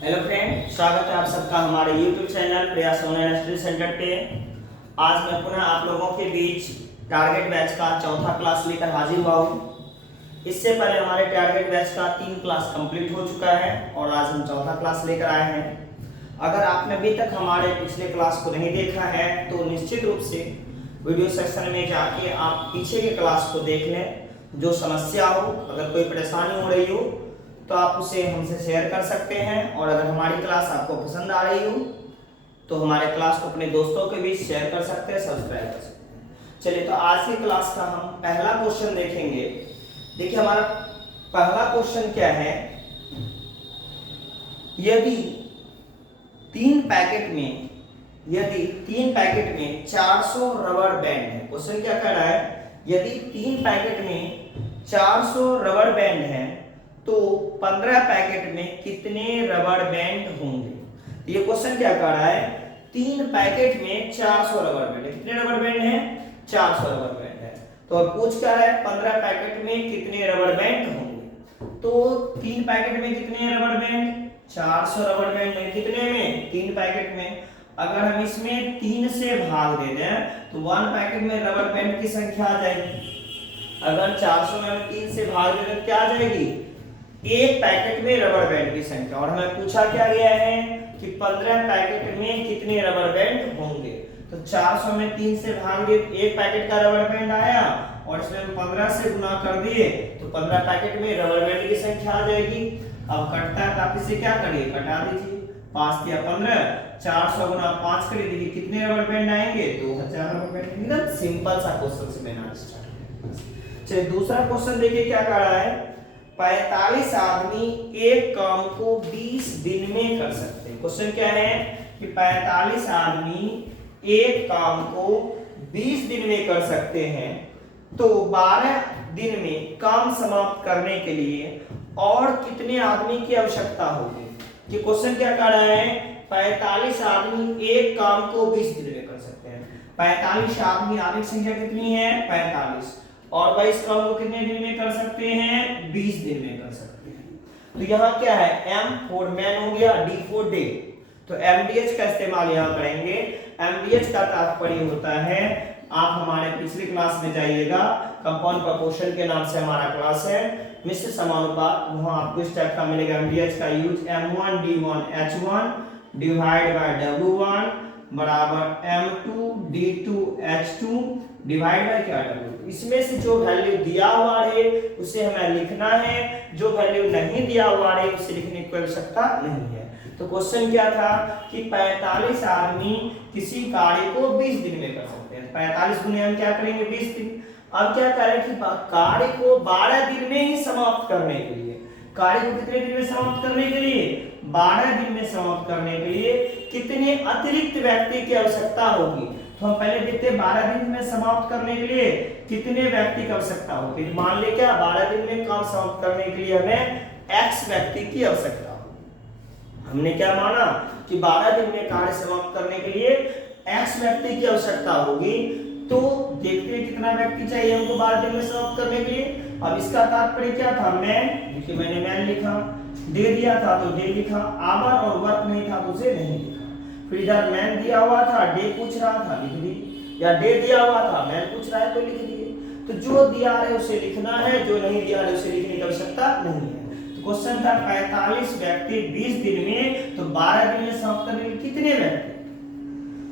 Hello friend, स्वागत है आप सबका हमारे YouTube चैनल प्रयास ऑनलाइन स्टडी सेंटर पे। आज मैं पुनः आप लोगों के बीच टारगेट बैच का चौथा क्लास लेकर हाजिर हुआ हूँ। इससे पहले हमारे टारगेट बैच का 3 क्लास कंप्लीट हो चुका है और आज हम चौथा क्लास लेकर आए हैं। अगर आपने अभी तक हमारे पिछले क्लास को नहीं देखा है तो निश्चित रूप से वीडियो सेक्शन में जाके आप पीछे के क्लास को देख लें। जो समस्या हो, अगर कोई परेशानी हो रही हो तो आप उसे हमसे शेयर कर सकते हैं, और अगर हमारी क्लास आपको पसंद आ रही हो तो हमारे क्लास को अपने दोस्तों के बीच शेयर कर सकते हैं, सब्सक्राइब कर सकते हैं। चलिए, तो आज की क्लास का हम पहला क्वेश्चन देखेंगे। देखिए, हमारा पहला क्वेश्चन क्या है, यदि तीन पैकेट में 400 रबर बैंड है। क्वेश्चन क्या कह रहा है, यदि 3 पैकेट में 400 रबर बैंड है तो 15 पैकेट में कितने रबर बैंड होंगे। ये क्वेश्चन क्या कर रहा है, 3 पैकेट में 400 रबर बैंड है। कितने रबर बैंड है, 400 रबर बैंड है। तो अब पूछ क्या है, 15 पैकेट में कितने रबर बैंड होंगे। तो 3 पैकेट में कितने रबर बैंड, 400 रबर बैंड में। कितने में, 3 पैकेट में। अगर हम इसमें 3 से भाग दे दें तो 1 पैकेट में रबर बैंड की संख्या आ जाएगी। अगर 400 में 3 से भाग दे तो क्या आ जाएगी, 1 पैकेट में रबर बैंड की संख्या। और हमें पूछा क्या गया है कि 15 पैकेट में कितने रबर बैंड होंगे। तो 400 में 3 से भाग दिए, 1 पैकेट का रबर बैंड आया, और इसमें हम 15 से गुना कर दिए तो 15 पैकेट में रबर बैंड की संख्या आ जाएगी। अब कटता है तो आप इसे क्या करिए, कटा दीजिए। 5 या 15, 400 गुना 5 करिए, देखिए कितने रबर बैंड आएंगे, 2000 रबर बैंड। एकदम सिंपल सा क्वेश्चन से मैंने स्टार्ट। चलिए, दूसरा क्वेश्चन देखिए क्या कर रहा है, 45 आदमी एक काम को 20 दिन में कर सकते हैं। क्वेश्चन क्या है कि 45 आदमी एक काम को 20 दिन में कर सकते हैं, तो 12 दिन में काम समाप्त करने के लिए और कितने आदमी की आवश्यकता होगी। कि क्वेश्चन क्या कर रहा है, 45 आदमी एक काम को 20 दिन में कर सकते हैं। 45 आदमी, आदमी संख्या कितनी है, 45, और भाई इस काम को कितने दिन में कर सकते हैं, 20 दिन में कर सकते हैं। तो यहाँ क्या है, M फॉर मैन हो गया, D फॉर डे। तो MDH का इस्तेमाल यहाँ करेंगे। MDH का तात्पर्य होता है, आप हमारे पिछली क्लास में जाइएगा, कंपाउंड प्रोपोर्शन के नाम से हमारा क्लास है, मिश्र समानुपात, वहां आपको इस टाइप का मिलेगा। MDH का use M1D1H1 divide by W1 बराबर M2D2H2 डिवाइड बाय क्या, W। इसमें से जो वैल्यू दिया हुआ है उसे हमें लिखना है, जो वैल्यू नहीं दिया हुआ है उसे लिखने की आवश्यकता नहीं है। तो क्वेश्चन क्या था कि 45 आदमी किसी कार्य को 20 दिन में कर सकते हैं। 45 गुने हम क्या करेंगे, 20 दिन। अब क्या करें कि कार्य को 12 दिन में ही समाप्त करने के लिए, कार्य को कितने दिन में समाप्त करने के लिए, 12 दिन में समाप्त करने के लिए कितने अतिरिक्त व्यक्ति की आवश्यकता होगी। तो हम पहले देखते हैं 12 दिन में समाप्त करने के लिए कितने व्यक्ति की आवश्यकता होगी। मान ले क्या, 12 दिन में काम समाप्त करने के लिए हमें x व्यक्ति की आवश्यकता होगी। हमने क्या माना कि 12 दिन में कार्य समाप्त करने के लिए x व्यक्ति की आवश्यकता होगी। तो देखते हैं कितना व्यक्ति चाहिए हमको 12 दिन में समाप्त करने के लिए। अब इसका तात्पर्य क्या था, मैन, देखिए मैंने मैन लिखा, दे दिया था तो डे लिखा, आवर और वर्क नहीं था तो उसे नहीं लिखा। फिर इधर मैन दिया हुआ था, डे पूछ रहा था, लिख दी, या डे दिया हुआ था, मैन पूछ रहा है तो लिख दिए। तो जो दिया है उसे लिखना है, जो नहीं दिया है उसे लिखने की आवश्यकता नहीं है। तो क्वेश्चन था 45 व्यक्ति 20 दिन में, तो 12 दिन में समाप्त करने के लिए कितने व्यक्ति।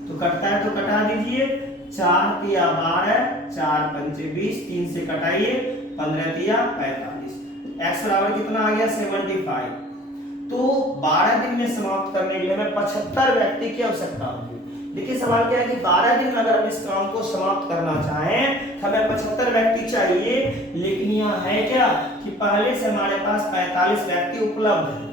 तो कटता है तो कटा दीजिए, 4 तिया 12, 4 पंचे 20, 3 से कटाइए, 15 तिया 45, x बराबर कितना आ गया, 75। तो 12 दिन में समाप्त करने के लिए हमें 75 व्यक्ति की आवश्यकता होगी। देखिए सवाल क्या है कि 12 दिन में अगर हम इस काम को समाप्त करना चाहें तो हमें 75 व्यक्ति चाहिए। लेकिन यहाँ है क्या कि पहले से हमारे पास 45 व्यक्ति उपलब्ध है।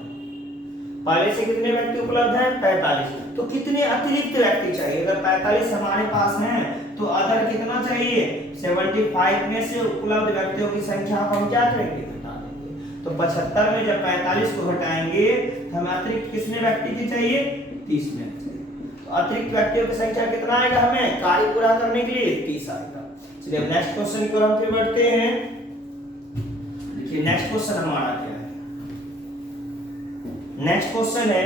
पहले से कितने व्यक्ति उपलब्ध हैं, 45। तो कितने अतिरिक्त व्यक्ति चाहिए। अगर 45 हमारे पास हैं तो अदर कितना चाहिए, 75 में से उपलब्ध व्यक्तियों की संख्या को हम क्या करेंगे, घटा देंगे। तो 75 में जब 45 को घटाएंगे तो हमें अतिरिक्त कितने व्यक्ति की चाहिए, 30 व्यक्ति चाहिए। तो अतिरिक्त व्यक्तियों की संख्या कितना आएगा, हमें कार्य पूरा करने के लिए 30 आएगा। चलिए नेक्स्ट क्वेश्चन की ओर हम फिर बढ़ते हैं। देखिए नेक्स्ट क्वेश्चन हमारा क्या है, नेक्स्ट क्वेश्चन है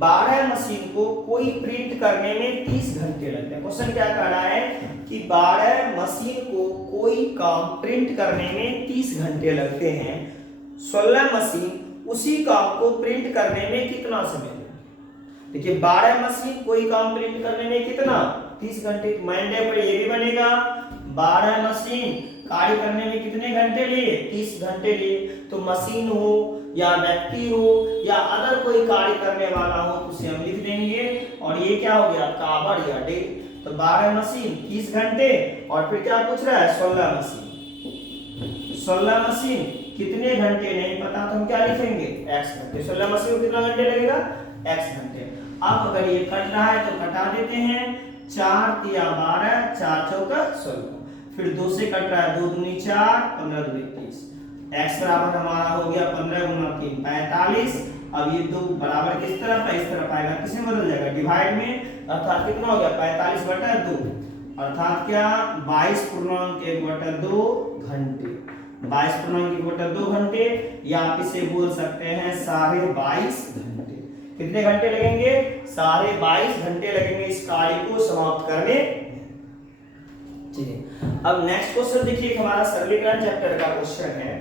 12 मशीन को कोई प्रिंट करने में 30 घंटे लगते हैं। क्वेश्चन क्या कह रहा है कि 12 मशीन को कोई काम प्रिंट करने में 30 घंटे लगते हैं, 16 मशीन उसी काम को प्रिंट करने में कितना समय लगेगा। देखिए 12 मशीन कोई काम प्रिंट करने में कितना 30 घंटे। माइंडे पर ये भी बनेगा 12 मशीन कार्य करने में कितने घंटे लिए 30 घंटे लिए। तो मशीन हो या व्यक्ति हो या अदर कोई कार्य करने वाला हो तो उसे हम लिख देंगे। और ये क्या हो गया आपका आवर या डे। तो 12 मशीन 30 घंटे और फिर क्या पूछ रहा है 16 मशीन। 16 मशीन कितने घंटे नहीं पता तो हम क्या लिखेंगे x घंटे। 16 मशीन को कितना घंटे लगेगा x घंटे। अब अगर ये कट रहा है तो कटा देते हैं 4 तिया 12 4 चौका 16। फिर 2 से कट रहा है 2 दूनी 4 15 दूनी 30। x बराबर हमारा हो गया 15 गुना 3 45। अब ये 2 बराबर किस तरफ है इस तरफ आएगा, किसमें बदल जाएगा डिवाइड में। अर्थात कितना हो गया 45 बटा 2 अर्थात क्या 22.1/2 घंटे। 22.1/2 घंटे या आप इसे बोल सकते हैं 22.5 घंटे। कितने घंटे लगेंगे 22.5 घंटे लगेंगे इस कार्य को समाप्त करने। चलिए अब नेक्स्ट क्वेश्चन देखिए हमारा सरलीकरण चैप्टर का क्वेश्चन है।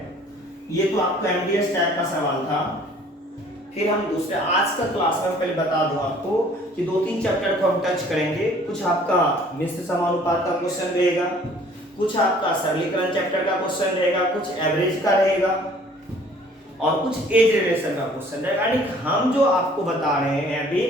ये तो आपका एमडीएस टाइप का सवाल था। फिर हम दूसरे आज का क्लास में पहले बता दूं आपको कि 2-3 चैप्टर को हम टच करेंगे। कुछ आपका मिश्र समानुपात का क्वेश्चन रहेगा, कुछ आपका सरलीकरण चैप्टर का क्वेश्चन रहेगा, कुछ एवरेज का रहेगा और कुछ एज रिलेशन का क्वेश्चन रहेगा। यानी हम जो आपको बता रहे हैं अभी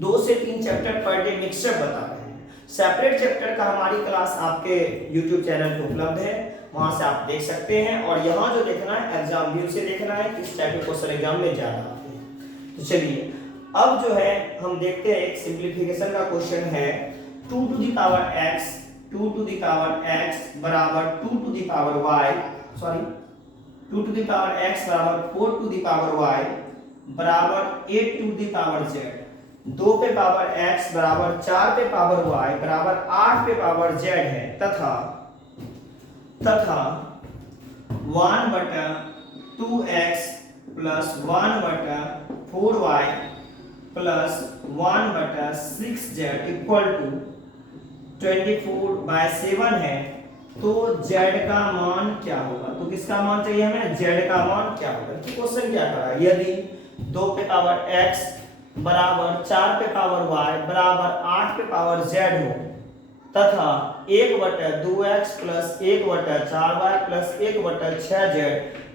2 से 3 चैप्टर पर डे मिक्सअप बता रहे हैं। सेपरेट चैप्टर का हमारी क्लास आपके YouTube चैनल पे उपलब्ध है, वहां से आप देख सकते हैं। और यहाँ जो देखना है एग्जाम व्यू से देखना है किस टाइप के क्वेश्चन एग्जाम में ज्यादा आते हैं। तो चलिए अब जो है हम देखते हैं एक सिंप्लीफिकेशन का क्वेश्चन है 2 to the power x बराबर 2 to the power y sorry 2 to the power x बराबर 4 to the power y बराबर 8 to the power z। 2 पे पावर x बराबर 4 पे पावर y बराबर 8 पे पावर z है तथा 1 बटा 2x प्लस 1 बटा 4y प्लस 1 बटा 6z इक्वल टू 24/7 है। तो z का मान क्या होगा। तो किसका मान चाहिए हमें z का मान क्या होगा। क्वेश्चन क्या कर रहा है यदि 2 पे पावर x बराबर 4 पे पावर y बराबर 8 पे पावर z हो तथा 1/2x plus 1/4y plus 1/6z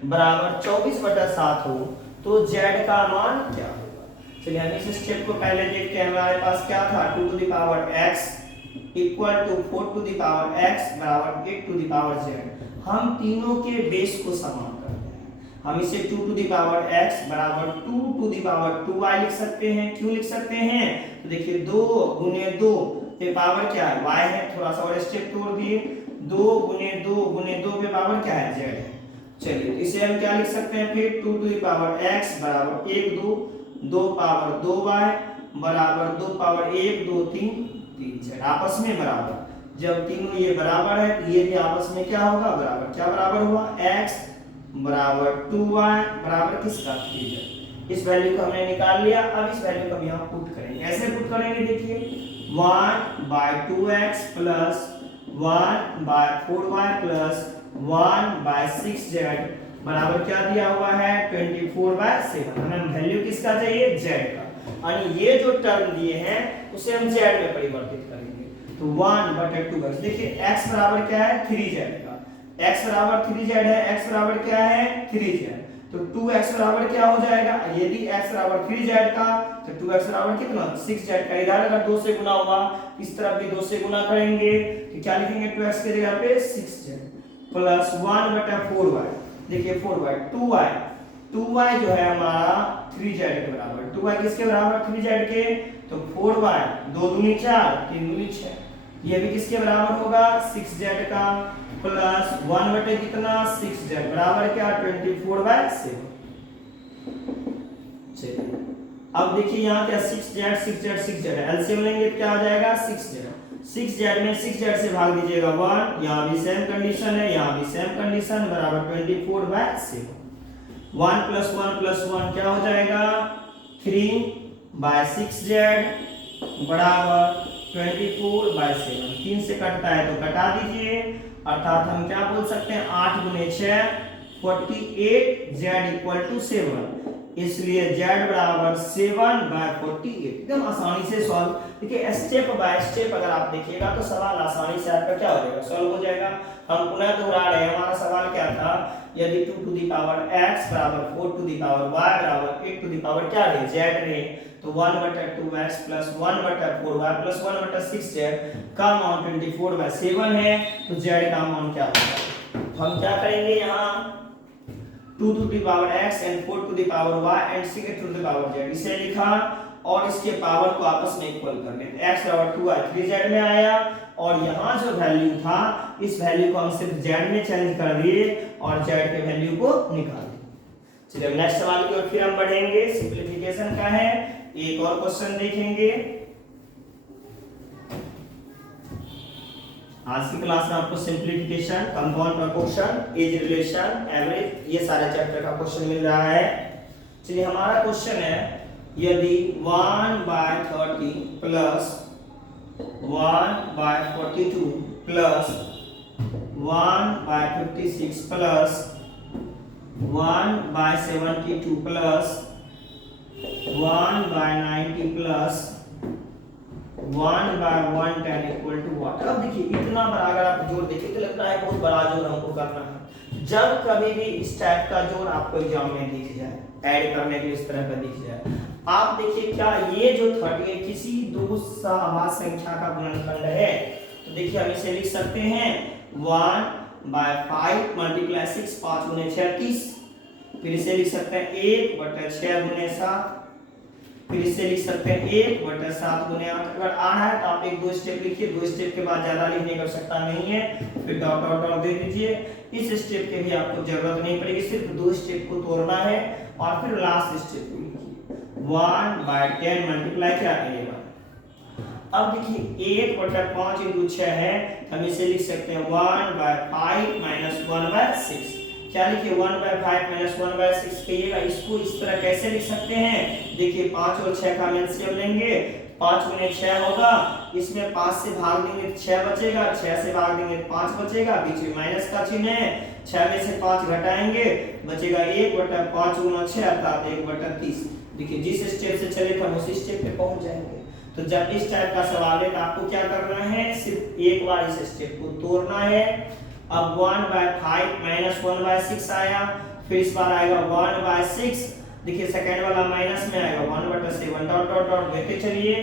बराबर 24/7 हो तो z का मान क्या होगा। चलिए हम इस स्टेप को पहले देखते हैं। हमारे पास क्या था 2 to the power x equal to 4 to the power x बराबर 8 to the power z। हम तीनों के बेस को समान करते हैं। हम इसे 2 to the power x बराबर 2 to the power 2y लिख सकते हैं। क्यों लिख सकते हैं तो देखिए 2 गुने 2 पे पावर क्या है y है। थोड़ा सा और स्टेप तोड़ दिए 2 गुने 2 पे पावर क्या है z है। चलिए इसे हम क्या लिख सकते हैं फिर 2 to the power x बराबर 1 2 पावर 2y बराबर 2 पावर 1 2 3 3z आपस में बराबर। जब तीनों ये बराबर है तो ये भी आपस में क्या होगा बराबर। क्या बराबर हुआ x बराबर 2y बराबर किसका 3z। इस वैल्यू को हमने निकाल लिया। अब इस वैल्यू को हम यहाँ पुट करेंगे। ऐसे पुट करेंगे देखिए 1/2x plus 1/4y plus 1/6z बराबर क्या दिया हुआ है 24/7। हमें वैल्यू किसका चाहिए z का। और ये जो टर्म दिए हैं उसे हम z में परिवर्तित करेंगे। तो 1/2x देखिए x बराबर क्या है 3z का। x बराबर 3z है, x बराबर क्या है 3z। तो 2x बराबर क्या हो जाएगा यदि x बराबर 3z का तो 2x बराबर कितना 6z का। इधर अगर 2 से गुना हुआ इस तरफ भी 2 से गुना करेंगे तो क्या लिखेंगे 2x की जगह पे 6z प्लस 1/4y देखिए 4y 2y जो है हमारा 3z के बराबर। 2y किसके बराबर 3z के तो 4y 2 दूनी 4 3 दूनी 6। ये भी किसके बराबर होगा 6z का प्लस 1 बटे कितना 6z बराबर क्या 24/7। चलिए अब देखिए यहाँ क्या 6z है। एलसीएम लेंगे तो क्या आ जाएगा 6z में 6z से भाग दीजिएगा 1। यहाँ भी सेम कंडीशन है, यहाँ भी सेम कंडीशन बराबर 24/7। 1 + 1 + 1 क्या हो जाएगा 3/6z बराबर 24/7। 3 से कटता है तो कटा दीजिए, अर्थात हम क्या बोल सकते हैं 8 गुने 6 48 z इक्वल टू 7, इसलिए z बराबर 7/48। एकदम आसानी से सॉल्व, देखिए स्टेप बाय स्टेप अगर आप देखिएगा तो सवाल आसानी से आपका क्या हो जाएगा, सॉल्व हो जाएगा। हम पुनः दोहरा रहे हैं, हमारा सवाल क्या था, यदि 2 टू द पावर x बराबर 4 टू द पावर y बराबर 8 टू द पावर क्या है z है, तो 1/2x plus 1/4y plus 1/6z का मान 24/7 है, तो z का मान क्या होगा। हम क्या करेंगे यहाँ 2 to the power x and 4 to the power y and 6 to the power z इसे लिखा और इसके पावर को आपस में इक्वल कर लेते। x बराबर 2y 3z में आया और यहाँ जो वैल्यू था इस वैल्यू को हम सिर्फ z में चेंज कर दिए और z के वैल्यू को निकाल दिए। चलिए नेक्स्ट सवाल की ओर फिर हम बढ़ेंगे, सिंपलीफिकेशन का है, एक और क्वेश्चन देखेंगे। आज की क्लास में आपको simplification, compound proportion, age relation, average ये सारे चैप्टर का क्वेश्चन मिल रहा है। चलिए हमारा क्वेश्चन है यदि 1/30 plus 1/42 plus 1/56 plus 1/72 plus 1/90 plus 1/110 equal to what. अब देखिए इतना बड़ा अगर आप जोड़ देखिए तो लगता है बहुत बड़ा जोड़ हमको करना है। जब कभी भी इस टाइप का जोड़ आपको एग्जाम में दिख जाए, ऐड करने के लिए इस तरह का दिख जाए, आप देखिए क्या ये जो 38 किसी दो सम संख्या का गुणनखंड है, तो देखिए हम इसे लिख सकते हैं 1/5 मल्टीप्लाई 6 5 गुने 6 30, फिर इसे लिख सकते हैं 1/6 गुने 7, फिर इसे लिख सकते हैं 1/7 गुने 8। अगर 8 है तो आप एक दो स्टेप लिखिए, दो स्टेप के बाद ज्यादा लिखने की आवश्यकता नहीं है, फिर डॉट डॉट डॉट दे दीजिए। इस स्टेप के भी आपको जरूरत नहीं पड़ेगी, सिर्फ दो स्टेप को तोड़ना है और फिर लास्ट स्टेप को लिखिए 1/10 मल्टीप्लाई क्या 11। अब देखिए 1/5 × 6 है, हम इसे लिख सकते हैं 1/5 माइनस 1/6। क्या लिखिए 1/5 माइनस 1/6 कहिएगा, इसको इस तरह कैसे लिख सकते हैं, देखिए 5 और 6 का एलसीएम लेंगे, 5 गुने 6 होगा, इसमें 5 से भाग देंगे तो 6 बचेगा, 6 से भाग देंगे तो 5 बचेगा, बीच में माइनस का चिन्ह है, 6 में से 5 घटाएंगे बचेगा 1/5 गुना 6 अर्थात 1/30। देखिए जिस स्टेप से चले हम उसी स्टेप पे पहुंच जाएंगे। तो जब इस टाइप का सवाल है तो आपको क्या करना है, सिर्फ एक बार इस स्टेप को तोड़ना है। अब 1/5 माइनस 1/6 आया, फिर इस बार आएगा 1/6, देखिए सेकंड वाला माइनस में आएगा 1/7 डॉट डॉट डॉट देते चलिए,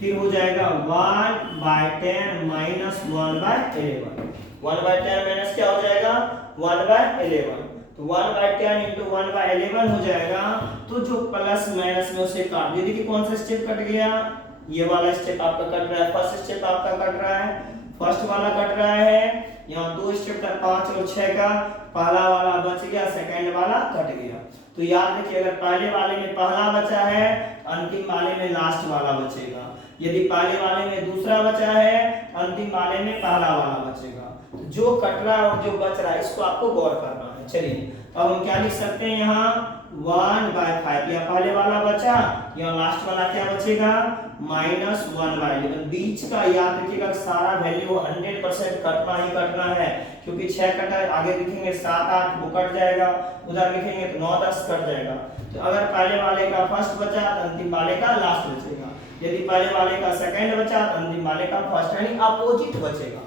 फिर हो जाएगा 1/10 माइनस 1/11। 1/10 माइनस क्या हो जाएगा 1/11, तो 1/10 into 1/11 हो जाएगा। तो जो प्लस माइनस में उसे काट दिए, देखिए कौन सा स्टेप कट गया, ये वाला स्टेप आपका कट रहा है, फर्स्ट स्टेप आपका कट रहा है, फर्स्ट वाला कट रहा है, यहाँ दो स्टेप का 5 और 6 का, पहला वाला बच गया, सेकंड वाला कट गया। तो याद रखिए अगर पहले वाले में पहला बचा है, अंतिम वाले में लास्ट वाला बचेगा, यदि पहले वाले में दूसरा बचा है, अंतिम वाले में पहला वाला बचेगा। तो जो कट रहा है और जो बच रहा है इसको आपको गौर करना है। चलिए अब हम क्या लिख सकते हैं, यहाँ 1/5 या पहले वाला बचा, यहाँ लास्ट वाला क्या बचेगा माइनस 1/11। बीच का याद रखिएगा सारा वैल्यू 100% कटना ही कटना है, क्योंकि 6 कटा है, आगे लिखेंगे 7 8 वो कट जाएगा, उधर लिखेंगे तो 9 10 कट जाएगा। तो अगर पहले वाले का फर्स्ट बचा तो अंतिम वाले का लास्ट बचेगा, यदि पहले वाले का सेकंड बचा तो अंतिम वाले का फर्स्ट, यानी अपोजिट बचेगा।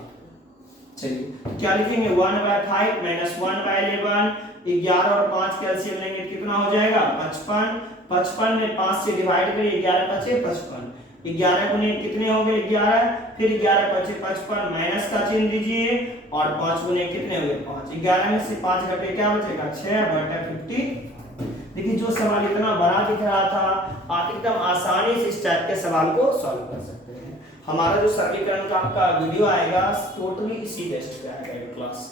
चलिए क्या लिखेंगे 1/5 माइनस 1/11, 11 और 5 का एलसीएम लेंगे कितना हो जाएगा 55। 55 में 5 से डिवाइड करिए, 11 बचे 55, 11 गुने कितने हो गए 11, फिर 11 बचे 55, माइनस का चिन्ह दीजिए और 5 गुने कितने हो गए 5, 11 में से 5 घटे क्या बचेगा 6/50। देखिए जो सवाल इतना बड़ा दिख रहा था, आप एकदम आसानी से इस टाइप के सवाल को सॉल्व कर सकते हैं। हमारा जो सरलीकरण का आपका वीडियो आएगा टोटली इसी बेस्ड पे आएगा क्लास।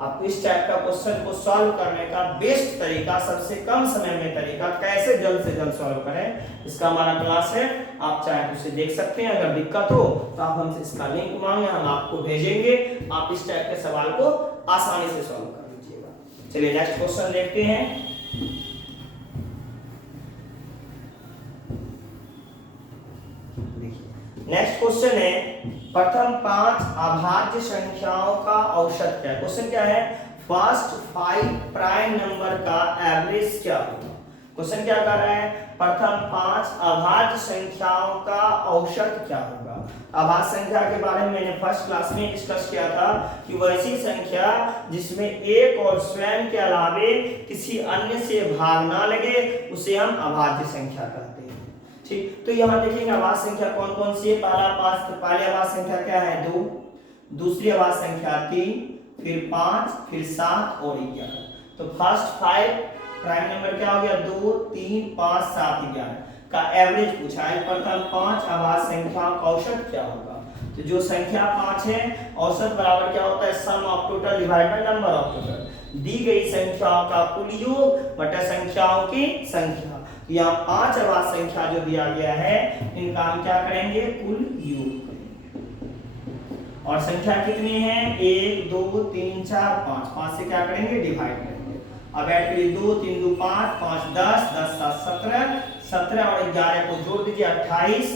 आपको इस टाइप का क्वेश्चन को सॉल्व करने का बेस्ट तरीका, सबसे कम समय में तरीका, कैसे जल्द से जल्द सॉल्व करें, इसका हमारा क्लास है। आप चाहे तो उसे देख सकते हैं, अगर दिक्कत हो तो आप हमसे इसका लिंक मांगे, हम आपको भेजेंगे, आप इस टाइप के सवाल को आसानी से सॉल्व कर लीजिएगा। चलिए नेक्स्ट क्वेश्चन देखते हैं। नेक्स्ट क्वेश्चन है प्रथम 5 अभाज्य संख्याओं का औसत क्या है। क्वेश्चन क्या है, फर्स्ट 5 प्राइम नंबर का एवरेज क्या होगा। क्वेश्चन क्या कर रहा है, प्रथम 5 अभाज्य संख्याओं का औसत क्या होगा। अभाज्य संख्या के बारे में मैंने फर्स्ट क्लास में डिस्कस किया था कि वैसी संख्या जिसमें एक और स्वयं के अलावे किसी अन्य से भाग ना लगे उसे हम अभाज्य संख्या कहते हैं। ठीक, तो यहाँ देखेंगे अभाज्य संख्या कौन कौन सी है। पहली अभाज्य संख्या क्या है, 2, दूसरी अभाज्य संख्या 3, फिर 5, फिर 7 और 11। तो फर्स्ट 5 प्राइम नंबर क्या हो गया, 2, 3, 5, 7, 11 का एवरेज पूछा है। प्रथम 5 अभाज्य संख्याओं का औसत क्या होगा। तो जो संख्या 5 है औसत बराबर क्या होता है, sum of total divide by number of total. दी गई संख्याओं का कुल योग बटा संख्याओं की संख्या। यहाँ 5 अभाज्य संख्या जो दिया गया है इनका हम क्या करेंगे, कुल योग करेंगे। और संख्या कितनी है, 1, 2, 3, 4, 5, 5 से क्या करेंगे, डिवाइड करेंगे। अब ऐड करिए, 2, 3, 2, 5, 5, 10, 10, 7, 17, 17 और 11 को जोड़ दीजिए 28,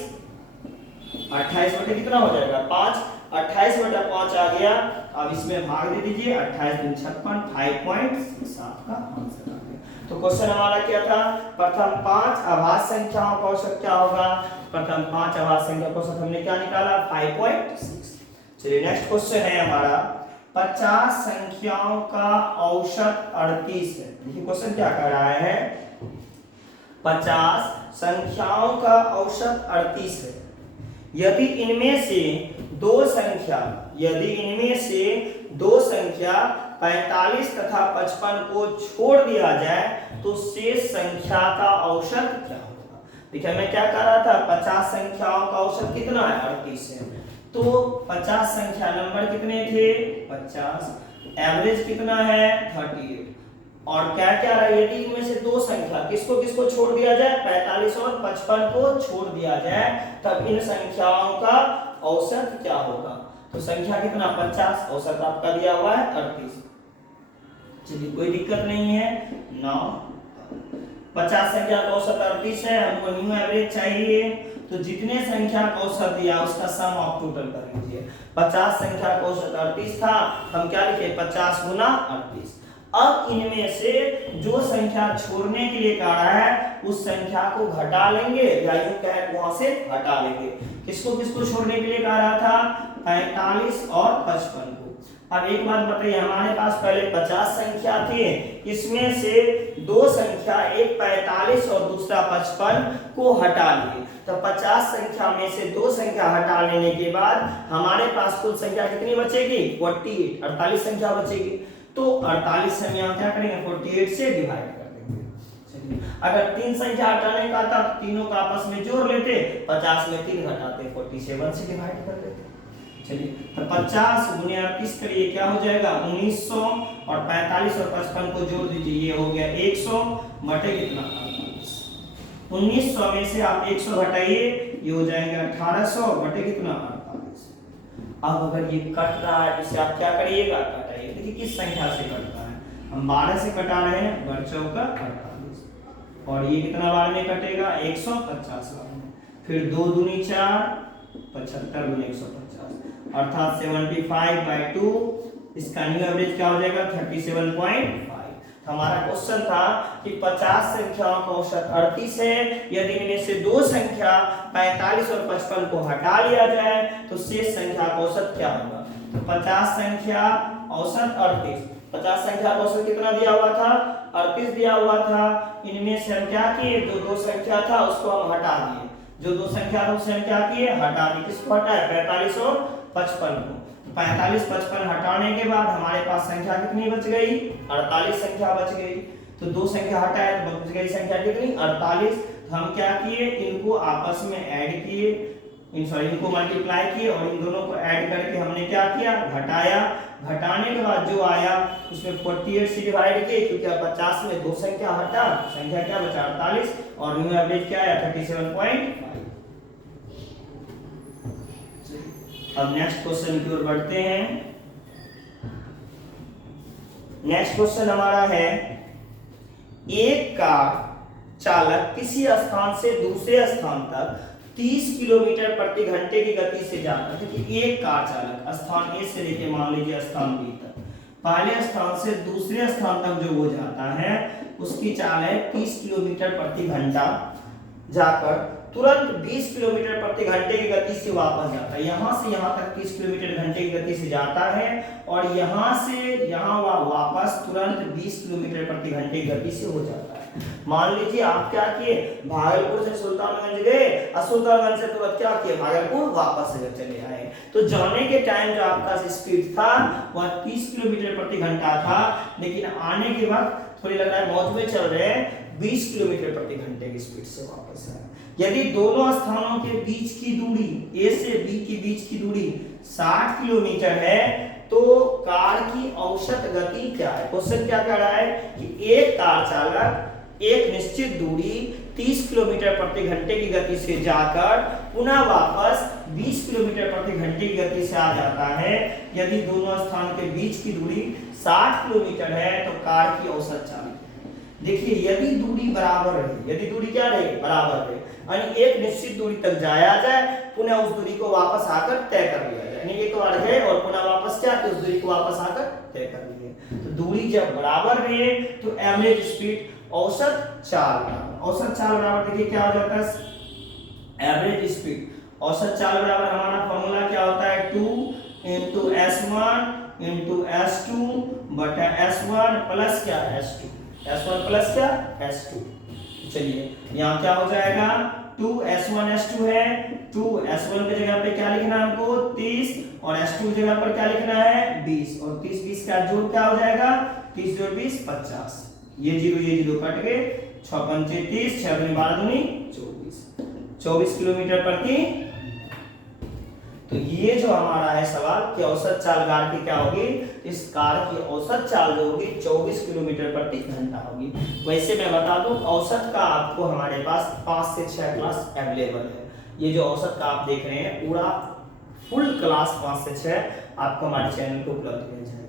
28 बटे कितना हो जाएगा 5, 28 बटा 5 आ गया। अब इसमें भाग दे दीजिए, 28 दूनी 56, 5.67 का आंसर आ गया। तो क्वेश्चन हमारा क्या था, प्रथम 5 अभाज्य संख्याओं का औसत क्या होगा। प्रथम 5 अभाज्य संख्या का औसत हमने क्या निकाला, 5.6। चलिए नेक्स्ट क्वेश्चन है हमारा 50 संख्याओं का औसत 38 है। देखिए क्वेश्चन क्या कर रहा है, 50 संख्याओं का औसत 38 है। यदि इनमें से दो संख्या 45 तथा 55 को छोड़ दिया जाए तो शेष संख्या का औसत क्या होगा। देखिए मैं क्या कर रहा था, 50 संख्याओं का औसत कितना है, 38 है। तो 50 संख्या नंबर कितने थे, 50, एवरेज कितना है 38। और क्या क्या रहा, यदि इनमें से दो संख्या किसको किसको छोड़ दिया जाए, 45 और 55 को छोड़ दिया जाए तब इन संख्याओं का औसत क्या होगा। तो संख्या कितना 50, औसत आपका दिया हुआ है 38। चलिए कोई दिक्कत नहीं है। 9 50 संख्या का औसत 38 है, हमको न्यू एवरेज चाहिए। तो जितने संख्या का औसत दिया उसका सम ऑफ टोटल कर लीजिए। 50 संख्या का औसत 38 था, हम क्या लिखे 50 गुना 38। अब इनमें से जो संख्या छोड़ने के लिए कह रहा है उस संख्या को घटा लेंगे या यूं कहें वहां से हटा लेंगे। किसको किसको छोड़ने के लिए कह रहा था, 45 और 55 को। अब एक बात बताइए, हमारे पास पहले 50 संख्या थी, इसमें से दो संख्या एक 45 और दूसरा 55 को हटा लिए। तो 50 संख्या में से दो संख्या हटा लेने के बाद हमारे पास कुल संख्या कितनी बचेगी, 48, 48 संख्या बचेगी। तो 48 से हम यहाँ क्या करेंगे, 48 से डिवाइड कर देंगे। चलिए अगर तीन संख्या हटाने का था तो तीनों का आपस में जोड़ लेते, 50 में 3 घटाते 47 से डिवाइड कर देते। चलिए तो 50 गुने 38 करिए क्या हो जाएगा 1900 और 45 और 55 को जोड़ दीजिए, ये हो गया 100 बटे कितना 48। 1900 में से आप 100 घटाइए, ये हो जाएगा 1800 बटे कितना 48। अब अगर ये कट रहा है इसे आप क्या करिएगा, कटाइए। देखिए किस संख्या से कटता है, हम 12 से कटा रहे हैं, 12 का 48 और ये कितना बार में कटेगा 150 बार में। फिर 2 दूनी 4, 75 गुने 150 अर्थात 75/2। इसका न्यू एवरेज क्या हो जाएगा 37.5। हमारा क्वेश्चन था कि 50 संख्याओं का औसत 38 है, यदि इनमें से दो संख्या 45 और 55 को हटा लिया जाए तो शेष संख्या का औसत क्या होगा। तो 50 संख्या औसत 38, 50 संख्या का औसत कितना दिया हुआ था 38 दिया हुआ था। इनमें से हम क्या किए, जो दो संख्या था उसको हम हटा दिए, जो दो संख्या था उसे हम क्या किए हटा दिए। किसको हटाए, 45 और 55 को। 45 55 हटाने के बाद हमारे पास संख्या कितनी बच गई, 48 संख्या बच गई। तो दो संख्या हटाए तो बच गई संख्या कितनी 48। तो हम क्या किए, इनको आपस में ऐड किए, इनको मल्टीप्लाई किए और इन दोनों को ऐड करके हमने क्या किया घटाया। घटाने के बाद जो आया उसमें 48 से डिवाइड किए, क्योंकि 50 में दो संख्या हटा, संख्या क्या बचा 48 और न्यू एवरेज क्या आया 37.5। अब नेक्स्ट क्वेश्चन की ओर बढ़ते हैं। नेक्स्ट क्वेश्चन हमारा है, एक कार चालक किसी स्थान से दूसरे स्थान तक 30 किलोमीटर प्रति घंटे की गति से जाकर, देखिए एक कार चालक स्थान ए से लेके मान लीजिए स्थान बी तक, पहले स्थान से दूसरे स्थान तक जो वो जाता है उसकी चाल है 30 किलोमीटर प्रति घंटा, जाकर तुरंत 20 किलोमीटर प्रति घंटे की गति से वापस जाता है। यहां से यहां तक 30 किलोमीटर घंटे की गति से जाता है और यहां से यहां वापस तुरंत 20 किलोमीटर प्रति घंटे की गति से हो जाता है। मान लीजिए आप क्या किए, भागलपुर से सुल्तानगंज गए और सुल्तानगंज से तुरंत क्या किए, भागलपुर वापस चले आए। तो जाने के टाइम जो आपका स्पीड था वह 30 किलोमीटर प्रति घंटा था, लेकिन आने के वक्त थोड़ी लग रहा है मौज में चल रहे हैं 20 किलोमीटर प्रति घंटे की स्पीड से वापस है। यदि दोनों स्थानों के बीच की दूरी ए से बी के बीच की दूरी 60 किलोमीटर है तो कार की औसत गति क्या है। क्वेश्चन क्या कह रहा है कि एक कार चालक एक निश्चित दूरी 30 किलोमीटर प्रति घंटे की गति से जाकर पुनः वापस 20 किलोमीटर प्रति घंटे की गति से आ जाता है। यदि दोनों स्थान के बीच की दूरी 60 किलोमीटर है तो कार की औसत चाल। देखिए यदि दूरी बराबर रहे, यदि दूरी क्या रहे, बराबर रहे, यानी एक निश्चित दूरी तक जाया जाए पुनः उस दूरी को वापस आकर तय कर लिया जाए, यानी एक बार गए और पुनः वापस क्या उस दूरी को वापस आकर तय कर लिए। तो दूरी जब बराबर रहे तो एवरेज स्पीड औसत चाल बराबर देखिए क्या हो जाता है एवरेज स्पीड। औसत चाल बराबर हमारा फॉर्मूला क्या होता है 2 × S1 × S2 बटा S1 प्लस क्या S2, S1 प्लस क्या S2। चलिए यहाँ क्या हो जाएगा 2 S1 S2 है, 2 S1 की जगह पे क्या लिखना है हमको 30 और S2 की जगह पर क्या लिखना है 20 और 30 20 का जोड़ क्या हो जाएगा 30 जोड़ 20 50। ये जीरो कट गए 6 पंचे 30, 6 दूनी 12 दूनी 24 किलोमीटर प्रति। तो ये जो हमारा है सवाल कि औसत चाल कार की क्या होगी, इस कार की औसत चाल जो होगी 24 किलोमीटर प्रति घंटा होगी। वैसे मैं बता दूं औसत का आपको हमारे पास 5 से 6 क्लास अवेलेबल है। ये जो औसत का आप देख रहे हैं पूरा फुल क्लास 5 से 6 आपको हमारे चैनल पे उपलब्ध मिल जाएगा।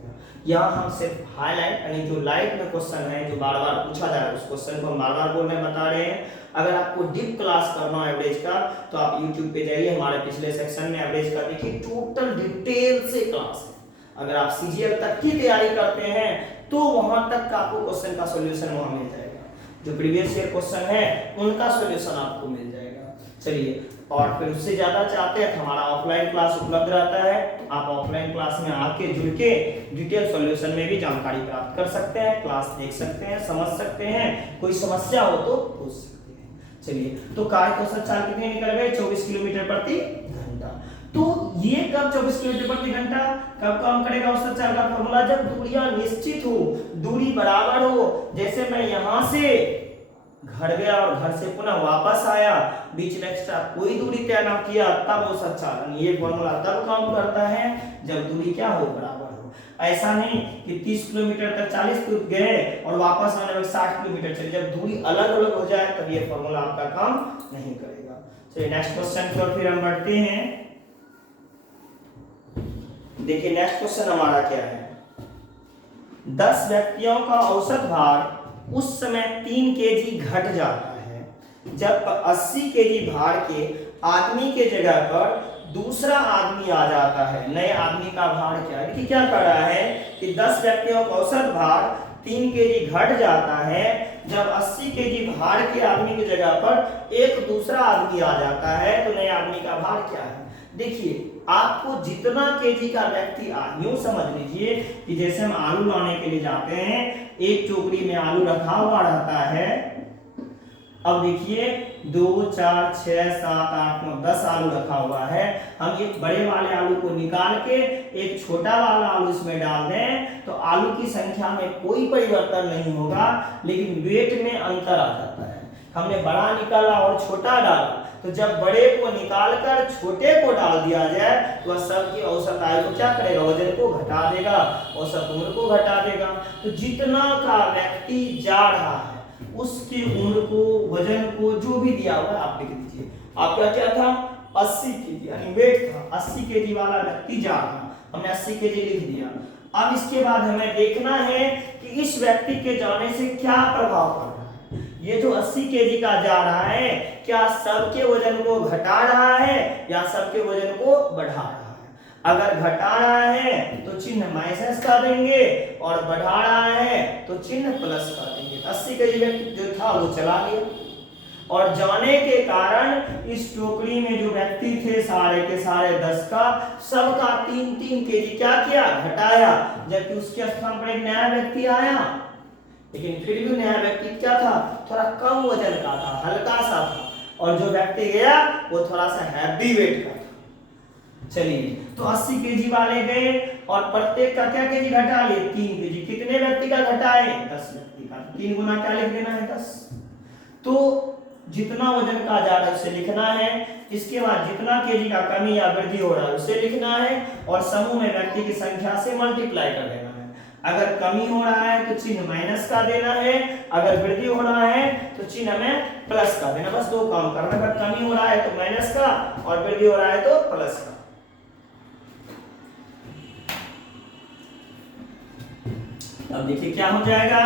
यहाँ हम सिर्फ हाईलाइट यानी जो लाइट में क्वेश्चन है जो बार बार पूछा जा रहा है उस क्वेश्चन को हम बार बार बोलने बता रहे हैं। अगर आपको डीप क्लास करना है एवरेज का तो आप YouTube पे जाइए, हमारे पिछले सेक्शन में एवरेज का देखिए टोटल डिटेल से क्लास है। अगर आप CGL तक की तैयारी करते हैं तो वहां तक का आपको क्वेश्चन का सॉल्यूशन वहां मिल जाएगा, जो प्रीवियस ईयर क्वेश्चन है उनका सॉल्यूशन आपको मिल जाएगा। चलिए और फिर उससे ज्यादा चाहते हैं तो हमारा ऑफलाइन क्लास उपलब्ध रहता है, आप ऑफलाइन क्लास में आके जुड़ के डिटेल सॉल्यूशन में भी जानकारी प्राप्त कर सकते हैं, क्लास देख सकते हैं, समझ सकते हैं, कोई समस्या हो तो पूछ सकते हैं। चलिए तो कार की औसत चाल कितनी निकल गई 24 किलोमीटर प्रति घंटा। तो ये कब 24 किलोमीटर प्रति घंटा कब काम करेगा औसत चाल का फॉर्मूला, जब दूरियां निश्चित हो, दूरी बराबर हो। जैसे मैं यहां से घर गया और घर से पुनः वापस आया, बीच में एक्स्ट्रा कोई दूरी तय ना किया, तब औसत चाल ये फॉर्मूला तब काम करता है जब दूरी क्या हो बराबर हो। ऐसा नहीं कि 30 किलोमीटर तक 40 किलोमीटर गए और वापस आने में 60 किलोमीटर चले, जब दूरी अलग अलग हो जाए तब ये फॉर्मूला आपका काम नहीं करेगा। चलिए नेक्स्ट क्वेश्चन की ओर फिर हम बढ़ते हैं। देखिए नेक्स्ट क्वेश्चन हमारा क्या है, 10 व्यक्तियों का औसत भार उस समय 3 केजी घट जाता है जब 80 केजी भार के आदमी के जगह पर दूसरा आदमी आ जाता है। नए आदमी का भार क्या है, देखिए क्या कर रहा है कि 10 व्यक्तियों का औसत भार 3 केजी घट जाता है जब 80 केजी भार के आदमी की जगह पर एक दूसरा आदमी आ जाता है। तो नए आदमी का भार क्या है, देखिए आपको जितना केजी का व्यक्ति यूं समझ लीजिए कि जैसे हम आलू लाने के लिए जाते हैं, एक टोकरी में आलू रखा हुआ रहता है। अब देखिए 2 4 6 7 8 9 10 आलू रखा हुआ है। हम एक बड़े वाले आलू को निकाल के एक छोटा वाला आलू इसमें डाल दें तो आलू की संख्या में कोई परिवर्तन नहीं होगा, लेकिन वेट में अंतर आ जाता है। हमने बड़ा निकाला और छोटा डाला, तो जब बड़े को निकालकर छोटे को डाल दिया जाए तो वह सबकी औसत आयु को क्या करेगा, वजन को घटा देगा, औसत उम्र को घटा देगा। तो जितना का व्यक्ति जा रहा है उसकी उम्र को, वजन को, जो भी दिया हुआ है आप लिख दीजिए। आपका क्या था 80 केजी यानी वेट था, 80 केजी वाला व्यक्ति जा रहा, हमने 80 केजी लिख दिया। अब इसके बाद हमें देखना है कि इस व्यक्ति के जाने से क्या प्रभाव पड़ रहा है। ये जो 80 केजी का जा रहा है, क्या सबके वजन को घटा रहा है या सबके वजन को बढ़ा रहा है? अगर घटा रहा है तो चिन्ह माइनस का देंगे और बढ़ा रहा है तो चिन्ह प्लस का देंगे। 80 केजी व्यक्ति जो था वो चला गया और जाने के कारण इस टोकरी में जो व्यक्ति थे सारे के सारे 10 का सबका 3-3 केजी क्या किया, घटाया, जबकि उसके स्थान पर एक नया व्यक्ति आया, लेकिन फिर भी नया व्यक्ति क्या था, थोड़ा कम वजन का था, हल्का सा था, और जो व्यक्ति गया वो थोड़ा सा हैवी वेट का था। चलिए, तो 80 केजी वाले गए और प्रत्येक का क्या केजी घटा लिए, 3 केजी। कितने व्यक्ति का घटाए, 10 व्यक्ति का। 3 गुना क्या लिख देना है, 10। तो जितना वजन का जा रहा है उसे लिखना है, इसके बाद जितना केजी का कमी या वृद्धि हो रहा है उसे लिखना है और समूह में व्यक्ति की संख्या से मल्टीप्लाई कर देना है। अगर कमी हो रहा है तो चिन्ह माइनस का देना है, अगर वृद्धि हो रहा है तो चिन्ह हमें प्लस का देना। बस दो काम करना, अगर कमी हो रहा है तो माइनस का और वृद्धि हो रहा है तो प्लस का। अब देखिए क्या हो जाएगा,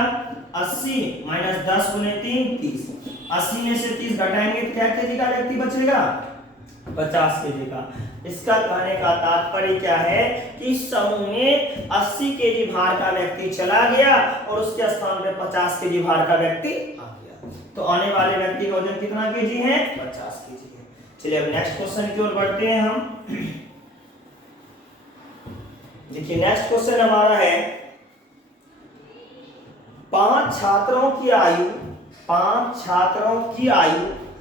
80 माइनस 10 गुने 3 30। 80 में से 30 घटाएंगे तो क्या केजी का व्यक्ति बचेगा, 50 केजी का। इसका कहने का तात्पर्य क्या है कि समूह में 80 केजी भार का व्यक्ति चला गया और उसके स्थान पे 50 केजी भार का व्यक्ति आ गया। तो आने वाले व्यक्ति का वजन कितना केजी है, 50 केजी है। चलिए अब नेक्स्ट क्वेश्चन की ओर बढ़ते हैं हम। देखिए नेक्स्ट क्वेश्चन हमारा है, 5 छात्रों की आयु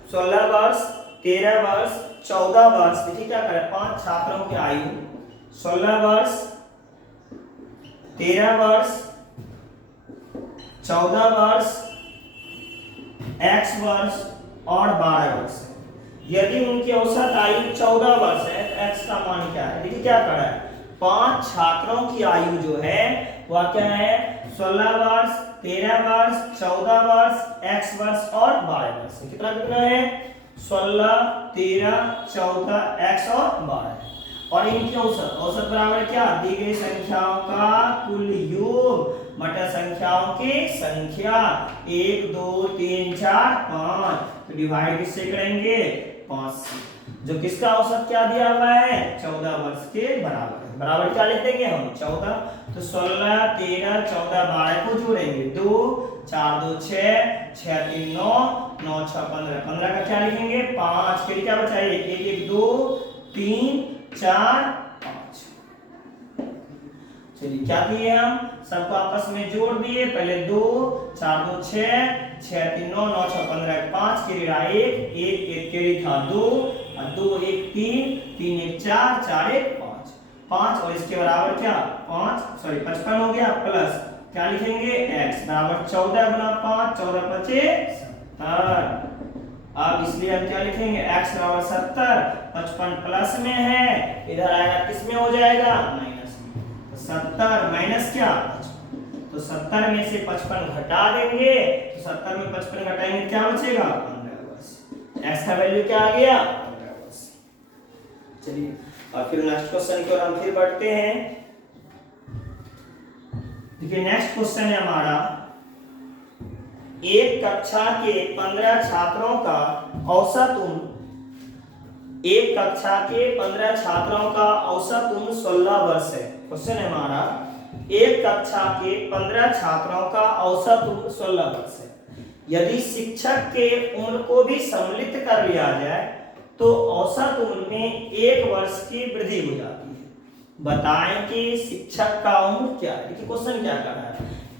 16 वर्ष, 13 वर्ष, 14 वर्ष। देखिए क्या करें, 5 छात्रों की आयु 16 वर्ष, 13 वर्ष, 14 वर्ष, x वर्ष और 12 वर्ष है। यदि उनकी औसत आयु 14 वर्ष है तो x का मान क्या है। देखिए क्या कर रहा है, 5 छात्रों की आयु जो है वह क्या है, 16 वर्ष, 13 वर्ष, 14 वर्ष, x वर्ष और 12 वर्ष। कितना कितना है, 16, 13, 14, x और 12। और इनकी औसत, औसत बराबर क्या, दी गई संख्याओं का कुल योग बटा संख्याओं की संख्या। 1 2 3 4 5, तो डिवाइड किससे करेंगे, 5 से। जो किसका औसत क्या दिया हुआ है, 14 वर्ष के बराबर है। बराबर क्या लिख देंगे हम, 14। तो 16, 13, 14, 12 को जोड़ेंगे, 2 4 2 6, 6 3 9, 9 6 15, 15 का क्या लिखेंगे, 5। फिर क्या बचा, 1 1 2 3 4 5। चलिए क्या किए हम, सबको आपस में जोड़ दिए। पहले 2 4 2 6, 6 3 9, 9 6 15, 5 के लिए 1 1 के था 2 और 2 1 3, 3 1 4, 4 1 5, 5 और इसके बराबर क्या, 55 हो गया, प्लस क्या लिखेंगे, x बराबर 14 गुना 5, 14 5 70। अब इसलिए हम क्या लिखेंगे, x बराबर 70, 55 प्लस में है, इधर आएगा किस में हो जाएगा, माइनस में। तो 70 माइनस क्या, 55। तो 70 में से 55 घटा देंगे, तो 70 में 55 घटाएंगे क्या बचेगा, 15 वर्ष। x का वैल्यू क्या आ गया, 15 वर्ष। चलिए और फिर नेक्स्ट क्वेश्चन की ओर हम फिर बढ़ते हैं। देखिए नेक्स्ट क्वेश्चन है हमारा, एक कक्षा के 15 छात्रों का औसत उम्र, एक कक्षा के 15 छात्रों का औसत उम्र 16 वर्ष है। क्वेश्चन है हमारा, एक कक्षा के 15 छात्रों का औसत उम्र 16 वर्ष है। यदि शिक्षक के उम्र को भी सम्मिलित कर लिया जाए तो औसत उम्र में 1 वर्ष की वृद्धि हो जाती है। बताएं कि शिक्षक का उम्र क्या है। देखिए क्वेश्चन क्या कर रहा है,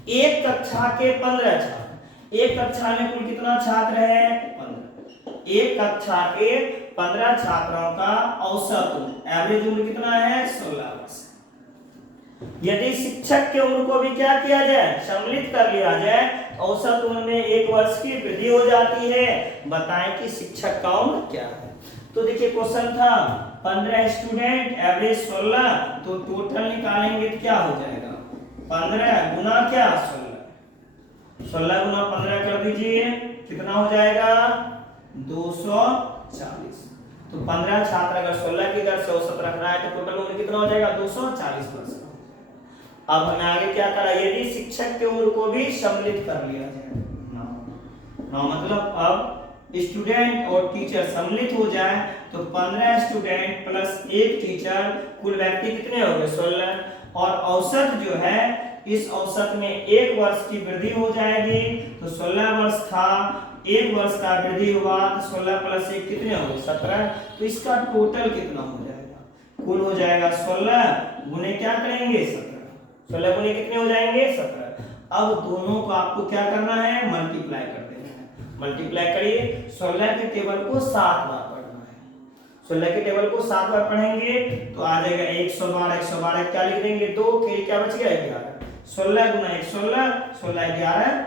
एक कक्षा के 15 छात्र, एक कक्षा में कुल कितना छात्र है, 15। एक कक्षा के 15 छात्रों का औसत उम्र, एवरेज उम्र कितना है, 16 वर्ष। यदि शिक्षक के उम्र को भी क्या किया जाए, सम्मिलित कर लिया जाए, औसत उम्र में 1 वर्ष की वृद्धि हो जाती है। बताएं कि शिक्षक का उम्र क्या है। तो देखिए क्वेश्चन था 15 स्टूडेंट, एवरेज 16, तो टोटल निकालेंगे तो क्या हो जाएगा, 15 गुना क्या, 16। 16 गुना 15 कर दीजिए, कितना हो जाएगा, 240। तो 15 छात्र अगर 16 की दर से औसत रख रहा है तो टोटल उम्र कितना हो जाएगा, 240 वर्ष। अब हमें आगे क्या करा, यदि शिक्षक की उम्र को भी सम्मिलित कर लिया जाए, मतलब अब स्टूडेंट और टीचर सम्मिलित हो जाए तो 15 स्टूडेंट प्लस 1 टीचर, कुल व्यक्ति कितने हो गए 16। और औसत जो है, इस औसत में 1 वर्ष की वृद्धि हो जाएगी, तो 16 वर्ष था, 1 वर्ष का वृद्धि हुआ तो 16 प्लस 1 कितने हो गए 17। तो इसका टोटल कितना हो जाएगा, कुल हो जाएगा 16 गुने क्या करेंगे 17, 16 गुने कितने हो जाएंगे 17। अब दोनों को आपको क्या करना है, मल्टीप्लाई कर देना है। मल्टीप्लाई करिए, 16 के टेबल को 7 बार पढ़ना है। 16 के टेबल को 7 बार पढ़ेंगे तो आ जाएगा 112, 112 क्या लिख देंगे 2, फिर क्या बच गया 11। 16 गुना 1 16, 16 11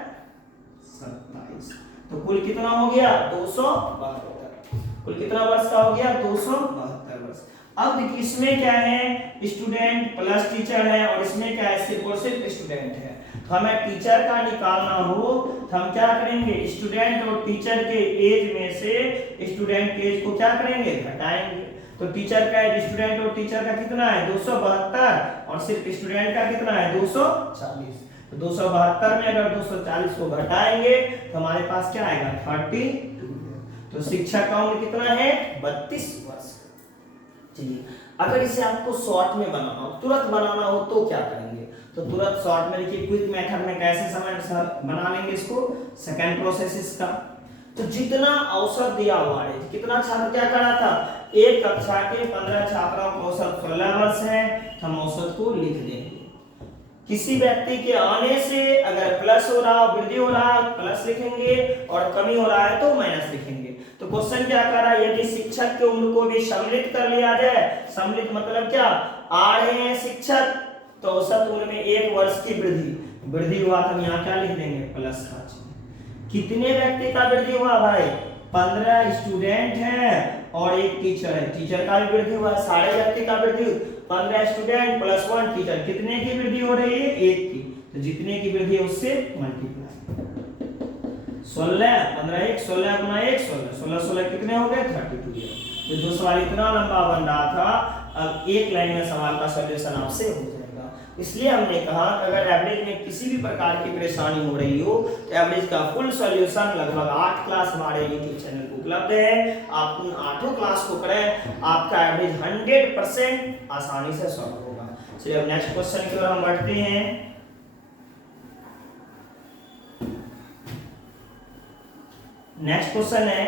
27। तो कुल कितना हो गया 272। कुल कितना वर्ष का हो गया 272 वर्ष। अब देखिए इसमें क्या है, स्टूडेंट प्लस टीचर है, और इसमें क्या है सिर्फ और सिर्फ स्टूडेंट है। तो हमें टीचर का निकालना हो तो हम क्या करेंगे, स्टूडेंट और टीचर के एज में से स्टूडेंट के एज को क्या करेंगे घटाएंगे। तो टीचर का एज स्टूडेंट और टीचर का कितना है 272, और सिर्फ स्टूडेंट का कितना है 240। तो 272 में अगर 240 को घटाएंगे तो हमारे पास क्या आएगा 32। तो शिक्षक का उम्र कितना है 32 वर्ष। चलिए अगर इसे आपको शॉर्ट में बनाना हो, तुरंत बनाना हो तो क्या करेंगे, तो तुरंत शॉर्ट में देखिए क्विक मेथड में कैसे समय बना लेंगे इसको, सेकंड प्रोसेस इसका। तो जितना औसत दिया हुआ है, कितना छात्र क्या करा था, एक कक्षा के 15 छात्रों का औसत 16 वर्ष है, हम औसत को लिख देंगे। किसी व्यक्ति के आने से अगर प्लस हो रहा है, वृद्धि हो रहा है प्लस लिखेंगे, और कमी हो रहा है तो माइनस लिखेंगे। तो क्वेश्चन क्या कर रहा है, यदि शिक्षक की उम्र को भी सम्मिलित कर लिया जाए, सम्मिलित मतलब क्या, आ रहे हैं शिक्षक, तो औसत उम्र में 1 वर्ष की वृद्धि हुआ तो हम यहाँ क्या लिख देंगे प्लस का चिन्ह। कितने व्यक्ति का वृद्धि हुआ भाई, 15 स्टूडेंट हैं और 1 टीचर है, टीचर का भी वृद्धि हुआ, सारे व्यक्ति का वृद्धि, 15 स्टूडेंट प्लस 1 टीचर, कितने की वृद्धि हो रही है 1 की, तो जितने की वृद्धि है उससे मल्टीप्लाई। 16 15 1 16 गुना 1 16, 16 16 कितने हो गए 32। तो जो सवाल इतना लंबा बन रहा था, अब एक लाइन में सवाल का सॉल्यूशन आपसे हो जाएगा। इसलिए हमने कहा अगर एवरेज में किसी भी प्रकार की परेशानी हो रही हो तो एवरेज का फुल सॉल्यूशन लगभग 8 क्लास हमारे यूट्यूब चैनल पर उपलब्ध है। आप उन 8 क्लास को करें, आपका एवरेज 100% आसानी से सॉल्व होगा। चलिए अब नेक्स्ट क्वेश्चन की ओर हम बढ़ते हैं। नेक्स्ट क्वेश्चन है,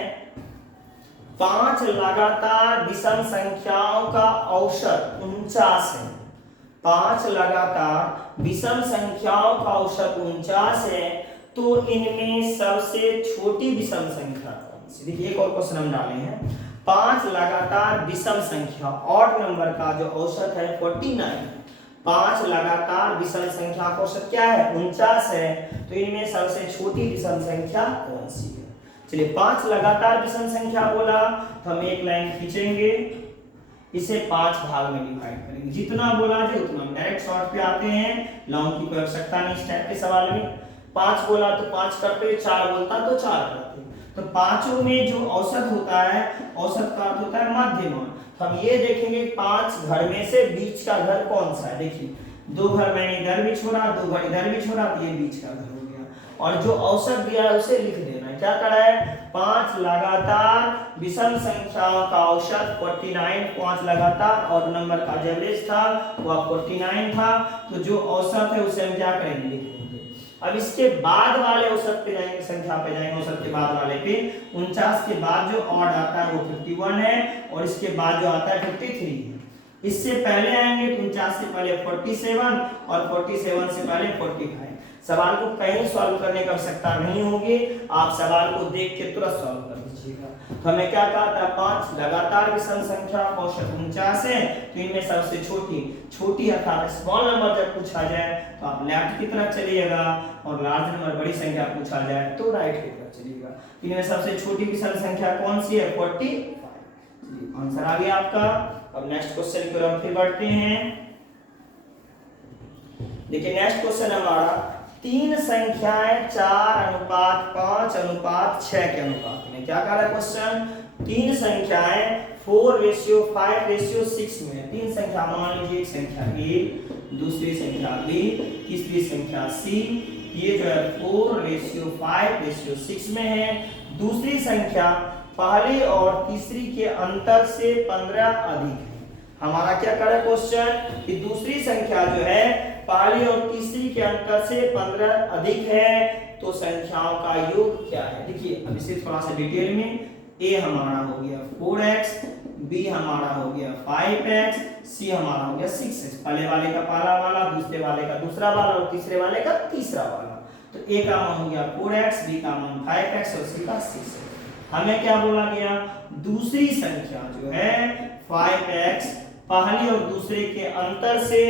5 लगातार विषम संख्याओं का औसत 49 है। 5 लगातार विषम संख्याओं का औसत 49 है, तो इनमें सबसे छोटी विषम संख्या कौन सी। देखिए एक और क्वेश्चन हम डाले हैं, 5 लगातार विषम संख्या ऑड नंबर का जो औसत है 49, 5 लगातार विषम संख्या का औसत क्या है 49 है, तो इनमें सबसे छोटी विषम संख्या कौन सी है। चलिए 5 लगातार विषम संख्या बोला तो हम एक लाइन खींचेंगे, इसे 5 भाग में डिवाइड करेंगे, जितना बोला जाए उतना। डायरेक्ट शॉर्ट पे आते हैं, लॉन्ग की कोई आवश्यकता नहीं इस टाइप के सवाल में। 5 बोला तो 5 करते, 4 बोलता तो 4 करते। तो पांचों में जो औसत होता है, औसत का अर्थ होता है माध्यमान। तो हम ये देखेंगे 5 घर में से बीच का घर कौन सा है। देखिए 2 घर मैंने इधर भी छोड़ा, 2 घर इधर भी छोड़ा, तो ये बीच का घर हो गया। और जो औसत दिया है उसे लिख देना है। क्या करा है, 5 लगातार विषम संख्याओं का औसत 49, 5 लगातार और नंबर का जो एवरेज था वह 49 था। तो जो औसत है उसे हम क्या करेंगे, लिख देंगे। अब इसके बाद वाले औसत पे जाएंगे, संख्या पे जाएंगे, औसत के बाद वाले पे 49 के बाद जो ऑड आता है वो 51 है, और इसके बाद जो आता है 53 है। इससे पहले आएंगे 49 से पहले 47 और 47 से पहले 45। सवाल को कहीं सॉल्व करने की आवश्यकता नहीं होगी, आप सवाल को देख के तुरंत सॉल्व कर दीजिएगा। तो हमें क्या कहा था, 5 लगातार विषम संख्या का औसत 49 है, तो इनमें सबसे छोटी अर्थात स्मॉल नंबर जब पूछा जाए तो आप लेफ्ट की तरफ चलिएगा, और लार्ज नंबर बड़ी संख्या पूछा जाए तो राइट की तरफ चलिएगा। इनमें सबसे छोटी विषम संख्या कौन सी है, 45। आंसर आ गया आपका। अब नेक्स्ट क्वेश्चन की ओर हम फिर बढ़ते हैं। देखिए नेक्स्ट क्वेश्चन हमारा 3 संख्याएं 4:5:6 के अनुपात में। क्या कह रहा है क्वेश्चन, 3 संख्याएं 4:5:6 में। 3 संख्या मान लीजिए, एक संख्या A, दूसरी संख्या B, तीसरी संख्या C, ये जो है 4:5:6 में है। दूसरी संख्या पहली और तीसरी के अंतर से 15 अधिक है। हमारा क्या कर रहा है क्वेश्चन कि दूसरी संख्या जो है पहली और तीसरी के अंतर से 15 अधिक है, तो संख्याओं का योग क्या है। देखिए अब इसे थोड़ा सा डिटेल में, a हमारा हो गया 4x, b हमारा हो गया 5x, c हमारा हो गया 6x। पहले वाले का पहला वाला, दूसरे वाले का दूसरा वाला और तीसरे वाले का तीसरा वाला। तो a का मान हो गया 4x, b का मान 5x और c का 6x। हमें क्या बोला गया, दूसरी संख्या जो है 5x पहली और दूसरे के अंतर से,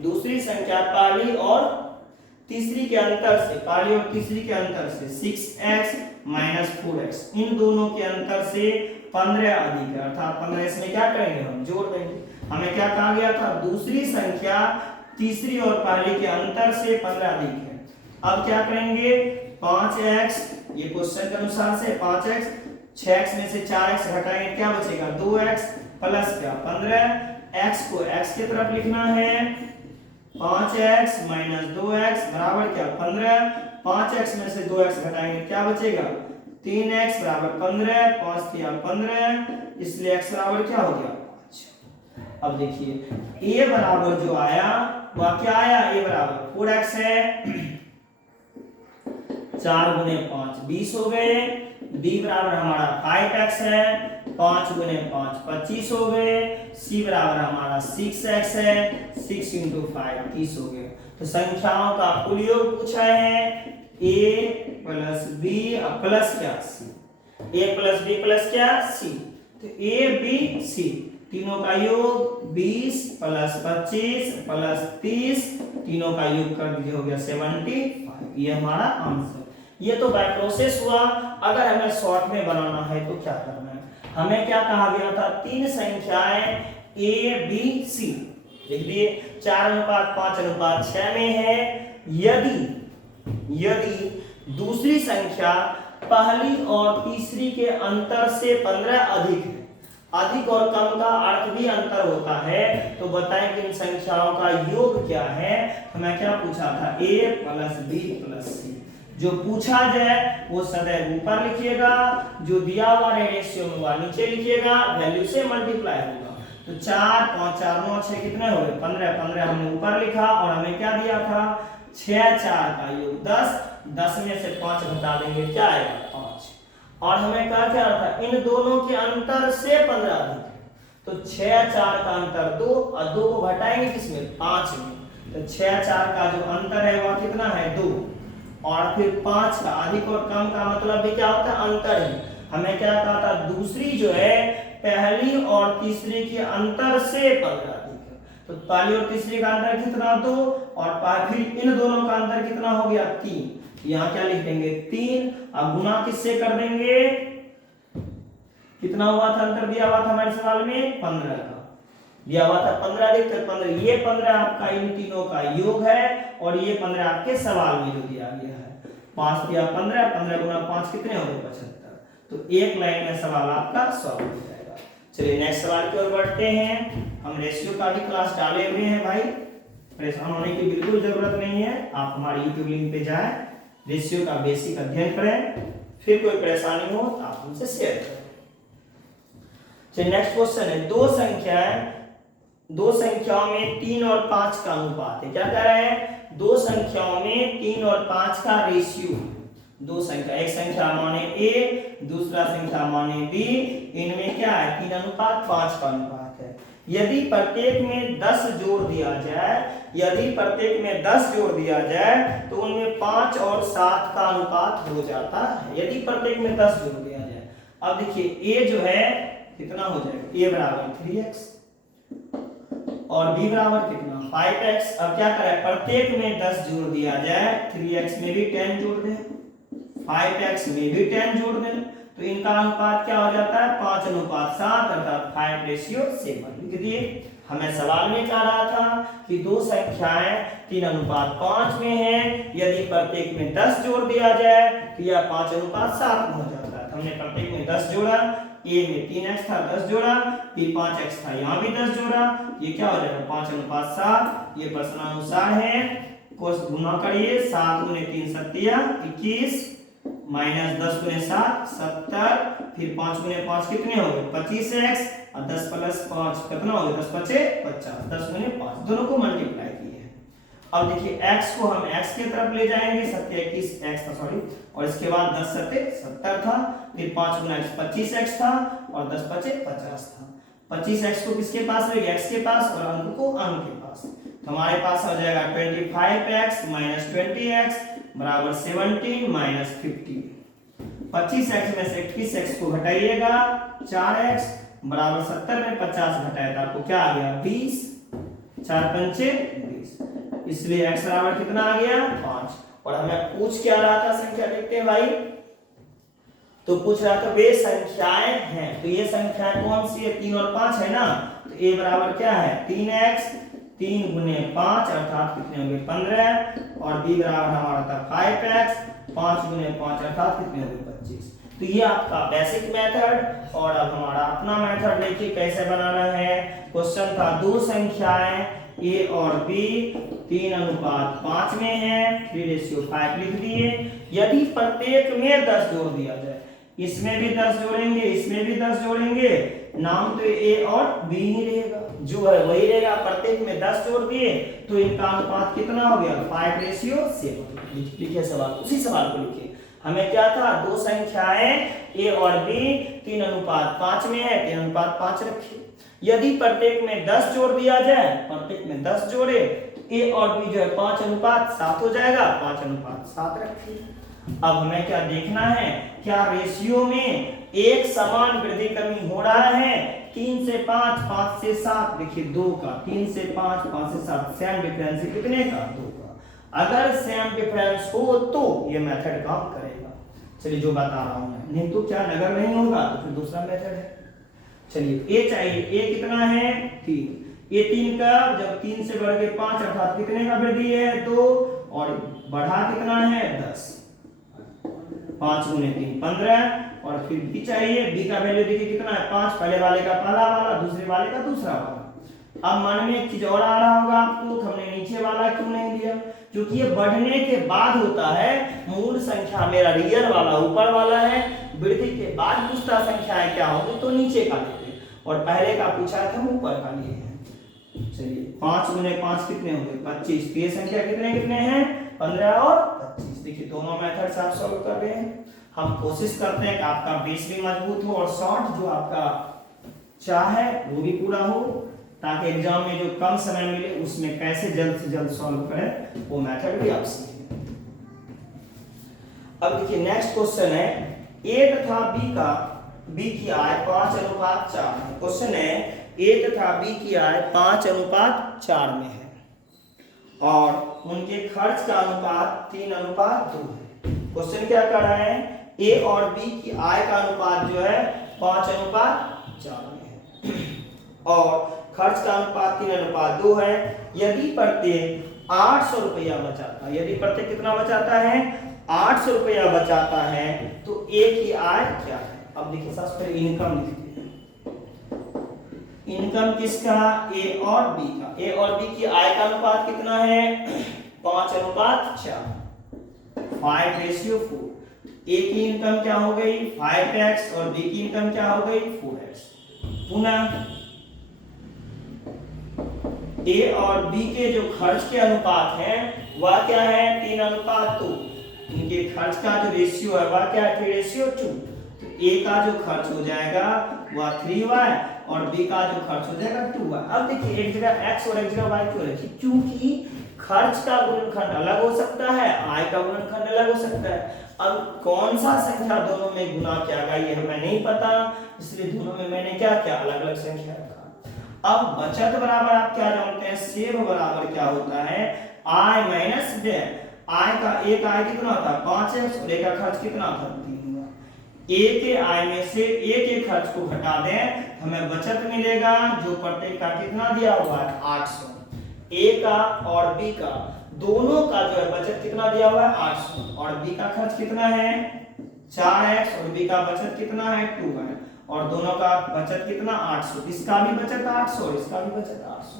दूसरी संख्या पहली और तीसरी के अंतर से, पहली और तीसरी के अंतर से 6x माइनस 4x, इन दोनों के अंतर से 15 अधिक है, अर्थात 15 इसमें क्या करेंगे हम जोड़ देंगे। हमें क्या कहा गया था, दूसरी संख्या तीसरी और पहली के अंतर से 15 अधिक है। अब क्या करेंगे, 5x, ये क्वेश्चन के अनुसार से 5x, 6x में से 4x घटाएंगे क्या बचेगा 2x प्लस क्या 15, x को x की तरफ लिखना है, 5x माइनस 2x बराबर क्या 15, 5x में से 2x घटाएंगे क्या बचेगा 3x बराबर 15, 5 किया 15, इसलिए x बराबर क्या हो गया 5। अब देखिए a बराबर जो आया वह क्या आया, a बराबर 4x है, 4 गुने 5 20 हो गए, b बराबर हमारा 5x है, 5 गुने 5 25 हो गए, c बराबर हमारा 6x है, 6 इंटू 5 30 हो गए। तो संख्याओं का कुल योग पूछा है, a प्लस b प्लस क्या c, a plus b plus क्या c, तो a b c तीनों का योग 20 प्लस 25 प्लस 30, तीनों का योग कर दीजिए हो गया 75। ये हमारा आंसर। ये तो बाय प्रोसेस हुआ। अगर हमें शॉर्ट में बनाना है तो क्या करना है, हमें क्या कहा गया था, तीन संख्याएं a b c लिख दिए, 4:5:6 में है। यदि दूसरी संख्या पहली और तीसरी के अंतर से 15 अधिक है, अधिक और कम का अर्थ भी अंतर होता है, तो बताएं कि इन संख्याओं का योग क्या है। हमें क्या पूछा था, a plus b plus c। जो पूछा जाए वो सदैव ऊपर लिखिएगा, जो दिया हुआ रेशियो में वह नीचे लिखिएगा, वैल्यू से मल्टीप्लाई होगा। तो 4 5 4 9 6 कितने हो गए 15, 15 हमने ऊपर लिखा और हमें क्या दिया था 6 4 का योग 10, 10 में से 5 घटा देंगे क्या आएगा 5। और हमें क्या क्या था, इन दोनों के अंतर से 15 अधिक है, तो 6 4 का अंतर 2 और 2 को घटाएंगे किसमें 5 में, तो 6 4 का जो अंतर है वह कितना है 2, और फिर 5 का अधिक और कम का मतलब भी क्या होता है अंतर ही। हमें क्या कहा था, दूसरी जो है पहली और तीसरी के अंतर से 15 अधिक है, तो पहली और तीसरी का अंतर कितना 2, और फिर इन दोनों का अंतर कितना हो गया 3। यहाँ क्या लिख देंगे 3, अब गुना किससे कर देंगे, कितना हुआ था अंतर दिया हुआ था हमारे सवाल में 15 का दिया हुआ था 15 अधिक 15, ये 15 आपका इन तीनों का योग है, और ये 15 आपके सवाल में जो दिया गया है। 5 दिया 15, 15 गुना 5 कितने हो गए 75। तो एक लाइन में सवाल आपका सॉल्व हो जाएगा। चलिए नेक्स्ट सवाल की ओर बढ़ते हैं। हम रेशियो का भी क्लास डाले हुए हैं भाई, परेशान होने की बिल्कुल जरूरत नहीं है। आप हमारे यूट्यूब लिंक पे जाएं, रेशियो का बेसिक अध्ययन करें, फिर कोई परेशानी हो तो आप हमसे शेयर करें। चलिए नेक्स्ट क्वेश्चन है, दो संख्याओं में 3 और 5 का अनुपात है। क्या कह रहे हैं, दो संख्याओं में 3 और 5 का रेशियो, दो संख्या, एक संख्या माने a, दूसरा संख्या माने b, इनमें क्या है 3:5 का अनुपात है। यदि प्रत्येक में 10 जोड़ दिया जाए, तो उनमें 5 और 7 का अनुपात हो जाता है। यदि प्रत्येक में 10 जोड़ दिया जाए, अब देखिए a जो है कितना हो जाएगा, a बराबर 3x और b बराबर कितना 5x। अब क्या करें, प्रत्येक में 10 जोड़ दिया जाए, 3x में भी 10 जोड़ दें, 5x में भी 10 जोड़ दें, तो इनका अनुपात क्या हो जाता है 5:7, अर्थात 5:7 लिख दिए। हमें सवाल में कह रहा था कि दो संख्याएं 3:5 में हैं, यदि प्रत्येक में 10 जोड़ दिया जाए तो यह 5:7 में हो जाता है। हमने प्रत्येक में 10 जोड़ा, a में 3x था 10 जोड़ा, फिर 5x था यहाँ भी 10 जोड़ा, ये क्या हो जाएगा 5:7। ये प्रश्नानुसार है, को गुना करिए, 7 गुने 3 सत्तिया 21 माइनस 10 गुने 7 70, फिर 5 गुने 5 कितने हो गए 25x, और 10 प्लस 5 कितना हो गया 10 पचे 50, 10 गुने 5 दोनों को मल्टीप्लाई किए। अब देखिए x को हम x की तरफ ले जाएंगे, 21x था सॉरी, और इसके बाद 10 सत्ते 70 था, फिर 5 गुना x 25x था, और 10 पचे 50 था। 25x को किसके पास रहेगा x के पास, और अंक को अंक के पास, तो हमारे पास आ जाएगा 25x माइनस 20x बराबर 17 माइनस 50। 25x में से 21x को घटाइएगा, 4x बराबर 70 में 50 घटाया था आपको क्या आ गया 20, 4 पंचे 20, इसलिए x बराबर कितना आ गया 5। और हमें पूछ क्या रहा था, संख्या देखते हैं भाई, तो पूछ रहा था वे संख्याएं हैं, तो ये संख्याएं कौन सी है 3 और 5 है ना, तो a बराबर क्या है 3x, 3 गुने 5 अर्थात कितने होंगे 15, और b बराबर हमारा था 5x, 5 गुने 5 अर्थात कितने होंगे 25। तो ये आपका बेसिक मेथड, और अब हमारा अपना मेथड देखिए कैसे बनाना है। क्वेश्चन था दो संख्याएं a और b 3:5 में है, 3:5 लिख दिए। यदि प्रत्येक में 10 जोड़ दिया जाए, इसमें भी 10 जोड़ेंगे, इसमें भी 10 जोड़ेंगे, नाम तो a और b ही रहेगा, जो है वही रहेगा। प्रत्येक में 10 जोड़ दिए तो इनका अनुपात कितना हो गया 5:7। लिखिए सवाल, उसी सवाल को लिखिए। हमें क्या था, दो संख्याएं a और b 3:5 में है, 3:5 रखिए। यदि प्रत्येक में 10 जोड़ दिया जाए, प्रत्येक में 10 जोड़े, a और b जो है 5:7 हो जाएगा, 5:7 रखिए। अब हमें क्या देखना है, क्या रेशियो में एक समान वृद्धि कमी हो रहा है। 3 से 5, 5 से 7, देखिए 2 का, 3 से 5, 5 से 7, सेम डिफरेंस है कितने का 2 का। अगर सेम डिफरेंस हो तो ये मेथड काम करेगा। चलिए जो बता रहा हूं मैं, नहीं तो क्या अगर नहीं होगा तो फिर दूसरा मेथड है। चलिए a चाहिए, a कितना है 3, ये 3 का जब 3 से बढ़ के 5 अर्थात कितने का वृद्धि है 2, और बढ़ा कितना है 10, 5 गुने 3 15, और फिर b चाहिए, b का वैल्यू देखिए कितना है 5, पहले वाले का पहला वाला, दूसरे वाले का दूसरा वाला। अब मन में एक चीज और आ रहा होगा आपको, हमने नीचे वाला क्यों नहीं लिया, क्योंकि ये बढ़ने के बाद होता है। मूल संख्या मेरा रियल वाला ऊपर वाला है, वृद्धि के बाद पूछता संख्याएं क्या होगी तो नीचे का लेते, और पहले का पूछा था ऊपर का लिए हैं। चलिए 5 गुने 5 कितने होंगे 25, तो ये संख्या कितने कितने हैं 15 और 25। देखिए दोनों मेथड से आप सॉल्व कर रहे हैं। हम कोशिश करते हैं कि आपका बेस भी मजबूत हो और शॉर्ट जो आपका चाह है वो भी पूरा हो, ताकि एग्जाम में जो कम समय मिले उसमें कैसे जल्द से जल्द सॉल्व करें वो मेथड भी आप सीखें। अब देखिए नेक्स्ट क्वेश्चन है, a तथा b की आय 5:4 है। क्वेश्चन है a तथा b की आय 5:4 में है और उनके खर्च का अनुपात 3:2 है। क्वेश्चन क्या कर रहा है, a और b की आय का अनुपात जो है 5:4 में है और खर्च का अनुपात 3:2 है। यदि प्रत्येक 800 रुपया बचाता है, यदि प्रत्येक कितना बचाता है 800 रुपया बचाता है, तो a की आय क्या है। अब देखिए सबसे पहले इनकम लिखते हैं। इनकम किसका, a और b का। a और b की आय का अनुपात कितना है 5:4, 5:4। a की इनकम क्या हो गई 5x और b की इनकम क्या हो गई 4x। पुनः a और b के जो खर्च के अनुपात है वह क्या है 3:2। इनके खर्च का जो रेशियो है वह क्या है 3:2। तो a का जो खर्च हो जाएगा वह 3y और b का जो खर्च हो जाएगा 2y। अब देखिए एक जगह x और एक जगह y क्यों रखी, क्योंकि खर्च का गुणनखंड अलग हो सकता है, आय का गुणनखंड अलग हो सकता है। अब कौन सा संख्या दोनों में गुना किया गया ये हमें नहीं पता, इसलिए दोनों में मैंने क्या किया अलग अलग संख्या रखा। अब बचत बराबर आप क्या जानते हैं, सेव बराबर क्या होता है आय माइनस व्यय। आय का एक आय कितना था 5x और एक का खर्च कितना था 3 हुआ। a के आय में से a के खर्च को घटा दें, हमें बचत मिलेगा जो प्रत्येक का कितना दिया हुआ है 800। a का और b का दोनों का जो है बचत कितना दिया हुआ है 800 और b का खर्च कितना है 4x और b का बचत कितना है 2 है और दोनों का बचत कितना 800। इसका भी बचत 800 और इसका भी बचत 800।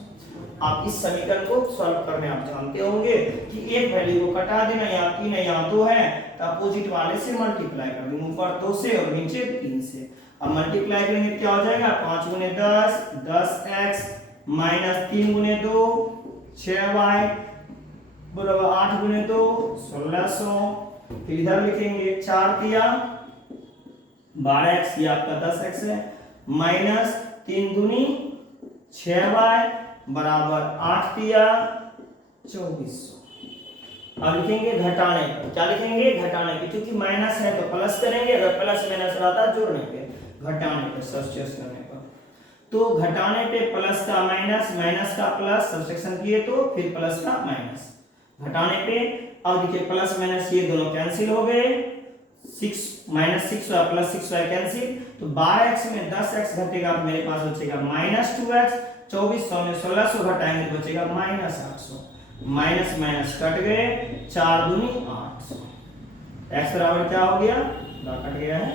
आप इस समीकरण को सॉल्व करने आप जानते होंगे कि एक वैल्यू को कटा देना, यहाँ 3 है यहाँ 2 है, तो अपोजिट वाले से मल्टीप्लाई कर देंगे, ऊपर 2 से और नीचे 3 से। अब मल्टीप्लाई करेंगे क्या हो जाएगा, 5 गुने 10 10x माइनस 3 गुने 2 6y बराबर 8 गुने 2 1600। फिर इधर लिखेंगे 4 दिया 12x, ये आपका 10x है, माइनस 3 दूनी 6y बराबर 8 दिया 2400। अब लिखेंगे घटाने पर, क्या लिखेंगे, घटाने पे, क्योंकि माइनस है तो प्लस करेंगे, अगर प्लस माइनस रहता है जोड़ने पे, घटाने पे सब्सट्रैक्शन करने पर। तो घटाने पे प्लस का माइनस, माइनस का प्लस, सब्सट्रैक्शन किए तो फिर प्लस का माइनस, घटाने पे। अब देखिए प्लस माइनस ये दोनों कैंसिल हो गए, 6 minus 6y plus 6y cancel, तो 12x में 10x घटेगा, मेरे पास बचेगा माइनस 2x, 2400 में 1600 घटाएंगे तो बचेगा माइनस 800, माइनस माइनस कट गए, 4 दूनी 800, x बराबर क्या हो गया, कट गया है,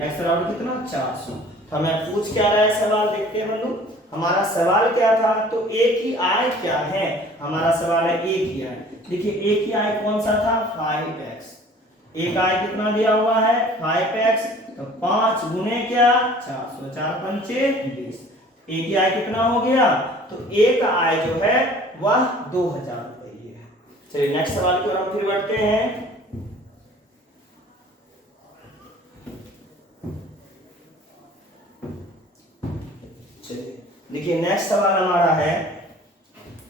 x बराबर कितना 400। तो हमें पूछ क्या रहा है सवाल, देखते हैं बंधु हमारा सवाल क्या था। तो a की आय क्या है, हमारा सवाल है a की आय। देखिए a की आय कौन सा था, 5x, एक आय कितना दिया हुआ है 5x, तो 5 गुने क्या 400, 4 पंचे 20, एक ही आय कितना हो गया, तो एक आय जो है वह 2000 रुपये है। चलिए नेक्स्ट सवाल की ओर हम फिर बढ़ते हैं। चलिए देखिए नेक्स्ट सवाल हमारा है,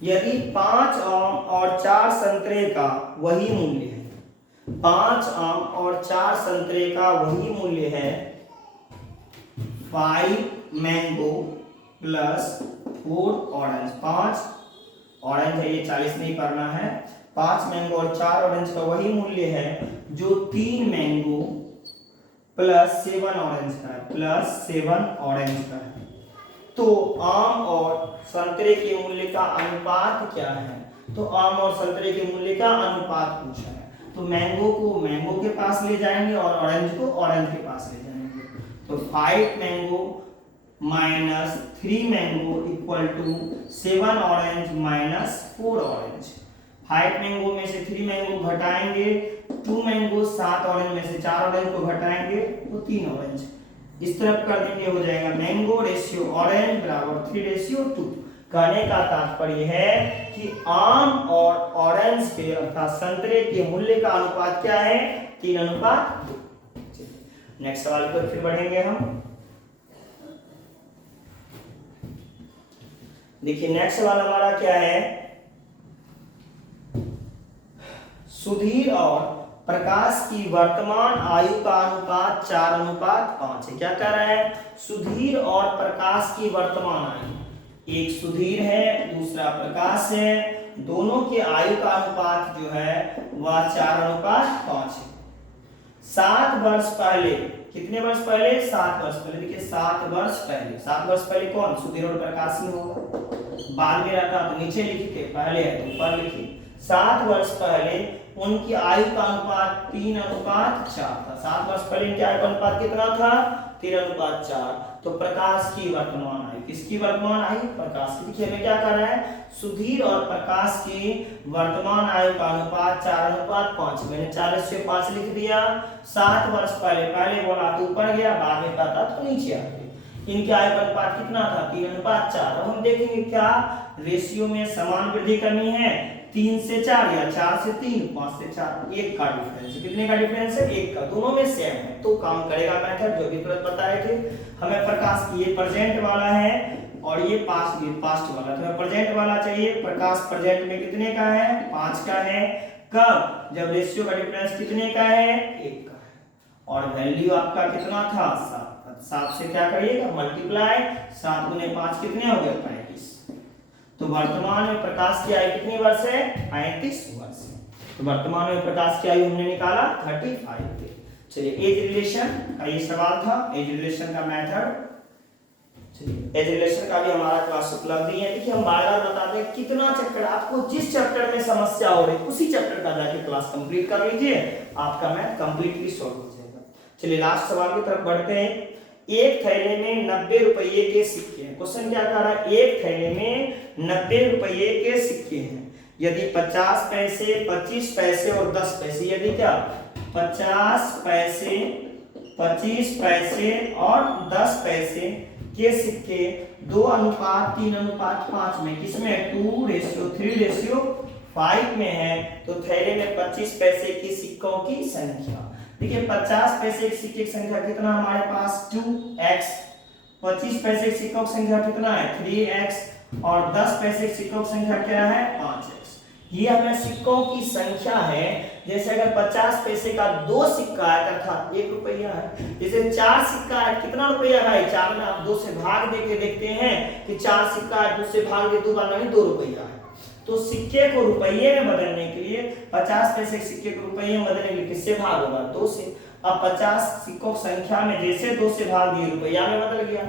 यदि 5 आम और 4 संतरे का वही मूल्य है, 5 आम और 4 संतरे का वही मूल्य है 5 मैंगो प्लस 4 ऑरेंज, 5 ऑरेंज है ये 40 नहीं करना है, 5 मैंगो और 4 ऑरेंज का वही मूल्य है जो 3 मैंगो प्लस 7 ऑरेंज का है, प्लस 7 ऑरेंज का है। तो आम और संतरे के मूल्य का अनुपात क्या है, तो आम और संतरे के मूल्य का अनुपात पूछा है, तो मैंगो को मैंगो के पास ले जाएंगे और ऑरेंज को ऑरेंज के पास ले जाएंगे। तो 5 mango minus 3 mango equal to 7 orange minus 4 orange. 5 mango में से 3 मैंगो घटाएंगे, 2 मैंगो 7 ऑरेंज में से 4 ऑरेंज को घटाएंगे तो 3 ऑरेंज, इस तरफ कर देंगे हो जाएगा मैंगो रेशियो ऑरेंज बराबर 3:2। कहने का तात्पर्य है कि आम और ऑरेंज के अर्थात संतरे के मूल्य का अनुपात क्या है, 3:2। नेक्स्ट सवाल पर फिर बढ़ेंगे हम। देखिए नेक्स्ट सवाल हमारा क्या है, सुधीर और प्रकाश की वर्तमान आयु का अनुपात 4:5 है। क्या कह रहा है, सुधीर और प्रकाश की वर्तमान आयु, एक सुधीर है दूसरा प्रकाश है, दोनों के आयु का अनुपात जो है वह 4:5 है। 7 वर्ष पहले, कितने वर्ष पहले, 7 वर्ष पहले, देखिए 7 वर्ष पहले, 7 वर्ष पहले कौन, सुधीर और प्रकाश ही होगा, बाद में रहता तो नीचे लिखते, पहले है तो ऊपर लिखिए। 7 वर्ष पहले उनकी आयु का अनुपात 3:4 था, 7 वर्ष पहले इनकी आयु का अनुपात कितना था, 3:4। तो प्रकाश की वर्तमान आयु, किसकी वर्तमान आयु, प्रकाश की। देखिए हमें क्या कर रहा है, सुधीर और प्रकाश की वर्तमान आयु का अनुपात 4:5, मैंने 4:5 लिख दिया। 7 वर्ष पहले, पहले बोला तो ऊपर गया, बाद में पता तो नीचे आ गया। इनके आयु का अनुपात कितना था, 3:4। अब हम देखेंगे क्या रेशियो में समान वृद्धि करनी है, 3 से 4 या 4 से 3, 5 से 4, 1 का डिफरेंस है, कितने का डिफरेंस है, 1 का, दोनों में सेम है तो काम करेगा मेथड जो भी तुरंत बताए थे। हमें प्रकाश की, ये प्रेजेंट वाला है और ये पास्ट वाला, तो हमें प्रेजेंट वाला चाहिए। प्रकाश प्रेजेंट में कितने का है, 5 का है, कब, जब रेशियो का डिफरेंस कितने का है, 1 का है, और वैल्यू आपका कितना था 7, 7 से क्या करिएगा मल्टीप्लाई, 7 गुने 5 कितने हो गए 35। तो वर्तमान में प्रकाश की आयु कितनी वर्ष है, 35 वर्ष है। तो वर्तमान में प्रकाश की आयु हमने निकाला 35 है। चलिए एज रिलेशन का ये सवाल था, एज रिलेशन का मेथड। चलिए एज रिलेशन का भी हमारा क्लास उपलब्ध है। देखिए हम बार-बार बताते हैं कितना चैप्टर, आपको जिस चैप्टर में समस्या हो रही है उसी चैप्टर का जाके क्लास कंप्लीट कर लीजिए, आपका मैथ कंप्लीटली सॉल्व हो जाएगा। चलिए लास्ट सवाल की तरफ बढ़ते हैं। एक थैले में 90 रुपये के सिक्के हैं। क्वेश्चन क्या कह रहा है, एक थैले में 90 रुपये के सिक्के हैं। यदि 50 पैसे, 25 पैसे और 10 पैसे, यदि क्या 50 पैसे, 25 पैसे और 10 पैसे के सिक्के 2:3:5 में, किसमें 2:3:5 में है, तो थैले में 25 पैसे के सिक्कों की संख्या, देखिए 50 पैसे के सिक्के की संख्या कितना हमारे पास 2x, 25 पैसे के सिक्कों की संख्या कितना है 3x और 10 पैसे के सिक्कों की संख्या क्या है 5x। ये हमें सिक्कों की संख्या है। जैसे अगर 50 पैसे का 2 सिक्का है अर्थात 1 रुपया है, जैसे 4 सिक्का है कितना रुपया है 4 में आप 2 से भाग देके देखते हैं कि 4 सिक्का है 2 से भाग दे 2 बार नहीं 2 रुपया है। तो सिक्के को रुपये में बदलने के लिए 50 पैसे के सिक्के को रुपये में बदलने के लिए किससे भाग होगा 2 से। अब 50 सिक्कों की संख्या में जैसे 2 से भाग दिए रुपया में बदल गया।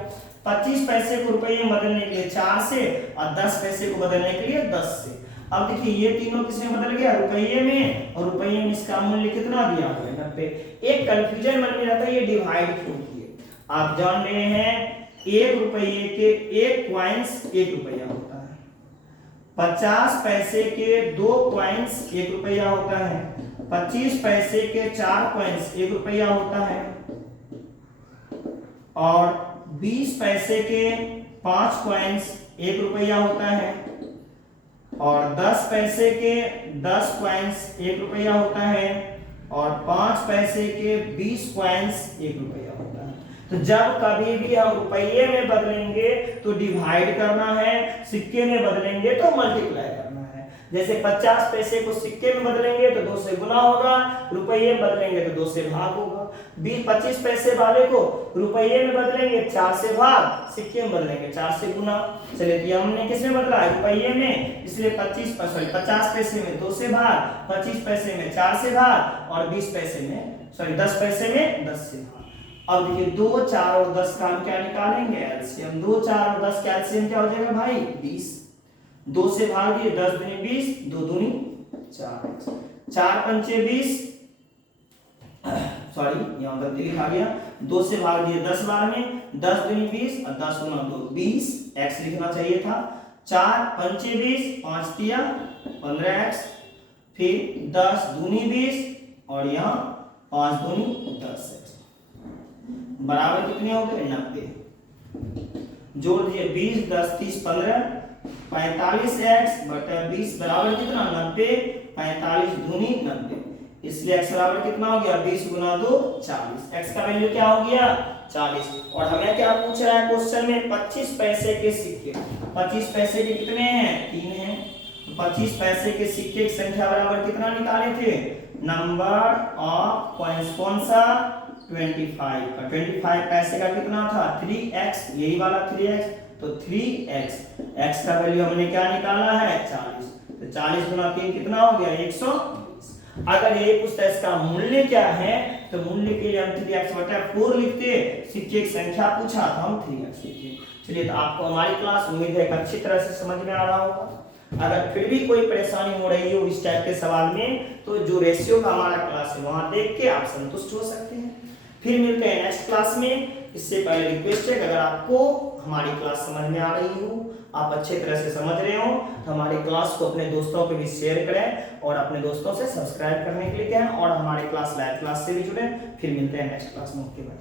25 पैसे को रुपये में बदलने के लिए 4 से और 10 पैसे को बदलने के लिए 10 से। अब देखिए ये तीनों किसमें बदल गया रुपये में, और रुपये में इसका मूल्य कितना दिया हुआ है 90। एक कंफ्यूजन मन में रहता है ये डिवाइड क्यों किए। आप जान रहे हैं 1 रुपये के 1 कॉइंस 1 रुपया होता है, 50 पैसे के 2 कॉइंस 1 रुपया होता है, 25 पैसे के 4 कॉइंस 1 रुपया होता है और 20 पैसे के 5 कॉइंस 1 रुपया होता है और 10 पैसे के 10 कॉइंस 1 रुपया होता है और 5 पैसे के 20 कॉइंस 1 रुपया होता है। तो जब कभी भी हम रुपये में बदलेंगे तो डिवाइड करना है, सिक्के में बदलेंगे तो मल्टीप्लाई करना है। जैसे 50 पैसे को सिक्के में बदलेंगे तो 2 से गुना होगा, रुपये में बदलेंगे तो 2 से भाग होगा। 25 पैसे वाले को रुपये में बदलेंगे 4 से भाग, सिक्के में बदलेंगे 4 से गुना। चलिए तो हमने किस में बदला रुपये में, इसलिए 50 पैसे में 2 से भाग, 25 पैसे में 4 से भाग और 10 पैसे में 10 से भाग। अब देखिए 2, 4 और 10 का हम क्या निकालेंगे एलसीएम। 2, 4 और 10 का एलसीएम क्या हो जाएगा भाई 20। 2 से भाग दिए 10 दूनी 20, 2 दूनी 4, 4 पंचे 20, सॉरी यहाँ गलती लिखा गया। 2 से भाग दिए 10 बार में, 10 दूनी 20 और 10 गुना 2 20, x लिखना चाहिए था। 4 पंचे 20, 5 तिया 15x, फिर 10 दूनी 20 और यहाँ 5 दूनी 10x बराबर कितने हो गए 90। जोड़ दिए 20, 10, 30, 15, 45x बटा 20 बराबर कितना 90, 45 दूनी 90, इसलिए x बराबर कितना हो गया 20 गुना 2 40। x का वैल्यू क्या हो गया 40। और हमें क्या पूछ रहा है क्वेश्चन में 25 पैसे के सिक्के, 25 पैसे के कितने हैं 3 हैं। 25 पैसे के सिक्के की संख्या बराबर कितना निकाले थे नंबर ऑफ कॉइंस, कौन सा 25 का। 25 पैसे का कितना था 3x, यही वाला 3x, तो 3x, x का वैल्यू हमने क्या निकाला है 40। तो 40 गुना 3 कितना हो गया 120। अगर ये पूछता है इसका मूल्य क्या है तो मूल्य के लिए हम 3x बटा 4 लिखते, सिक्के की संख्या पूछा तो हम 3x लिखते। चलिए तो आपको हमारी क्लास उम्मीद है अच्छी तरह से समझ में आ रहा होगा। अगर फिर भी कोई परेशानी हो रही हो इस टाइप के सवाल में तो जो रेशियो का हमारा क्लास है वहां देख के आप संतुष्ट हो सकते हैं। फिर मिलते हैं नेक्स्ट क्लास में। इससे पहले रिक्वेस्ट है कि अगर आपको हमारी क्लास समझ में आ रही हो, आप अच्छे तरह से समझ रहे हो तो हमारी क्लास को अपने दोस्तों के भी शेयर करें और अपने दोस्तों से सब्सक्राइब करने के लिए कहें और हमारे क्लास लाइव क्लास से भी जुड़ें। फिर मिलते हैं नेक्स्ट क्लास में। Okay bye.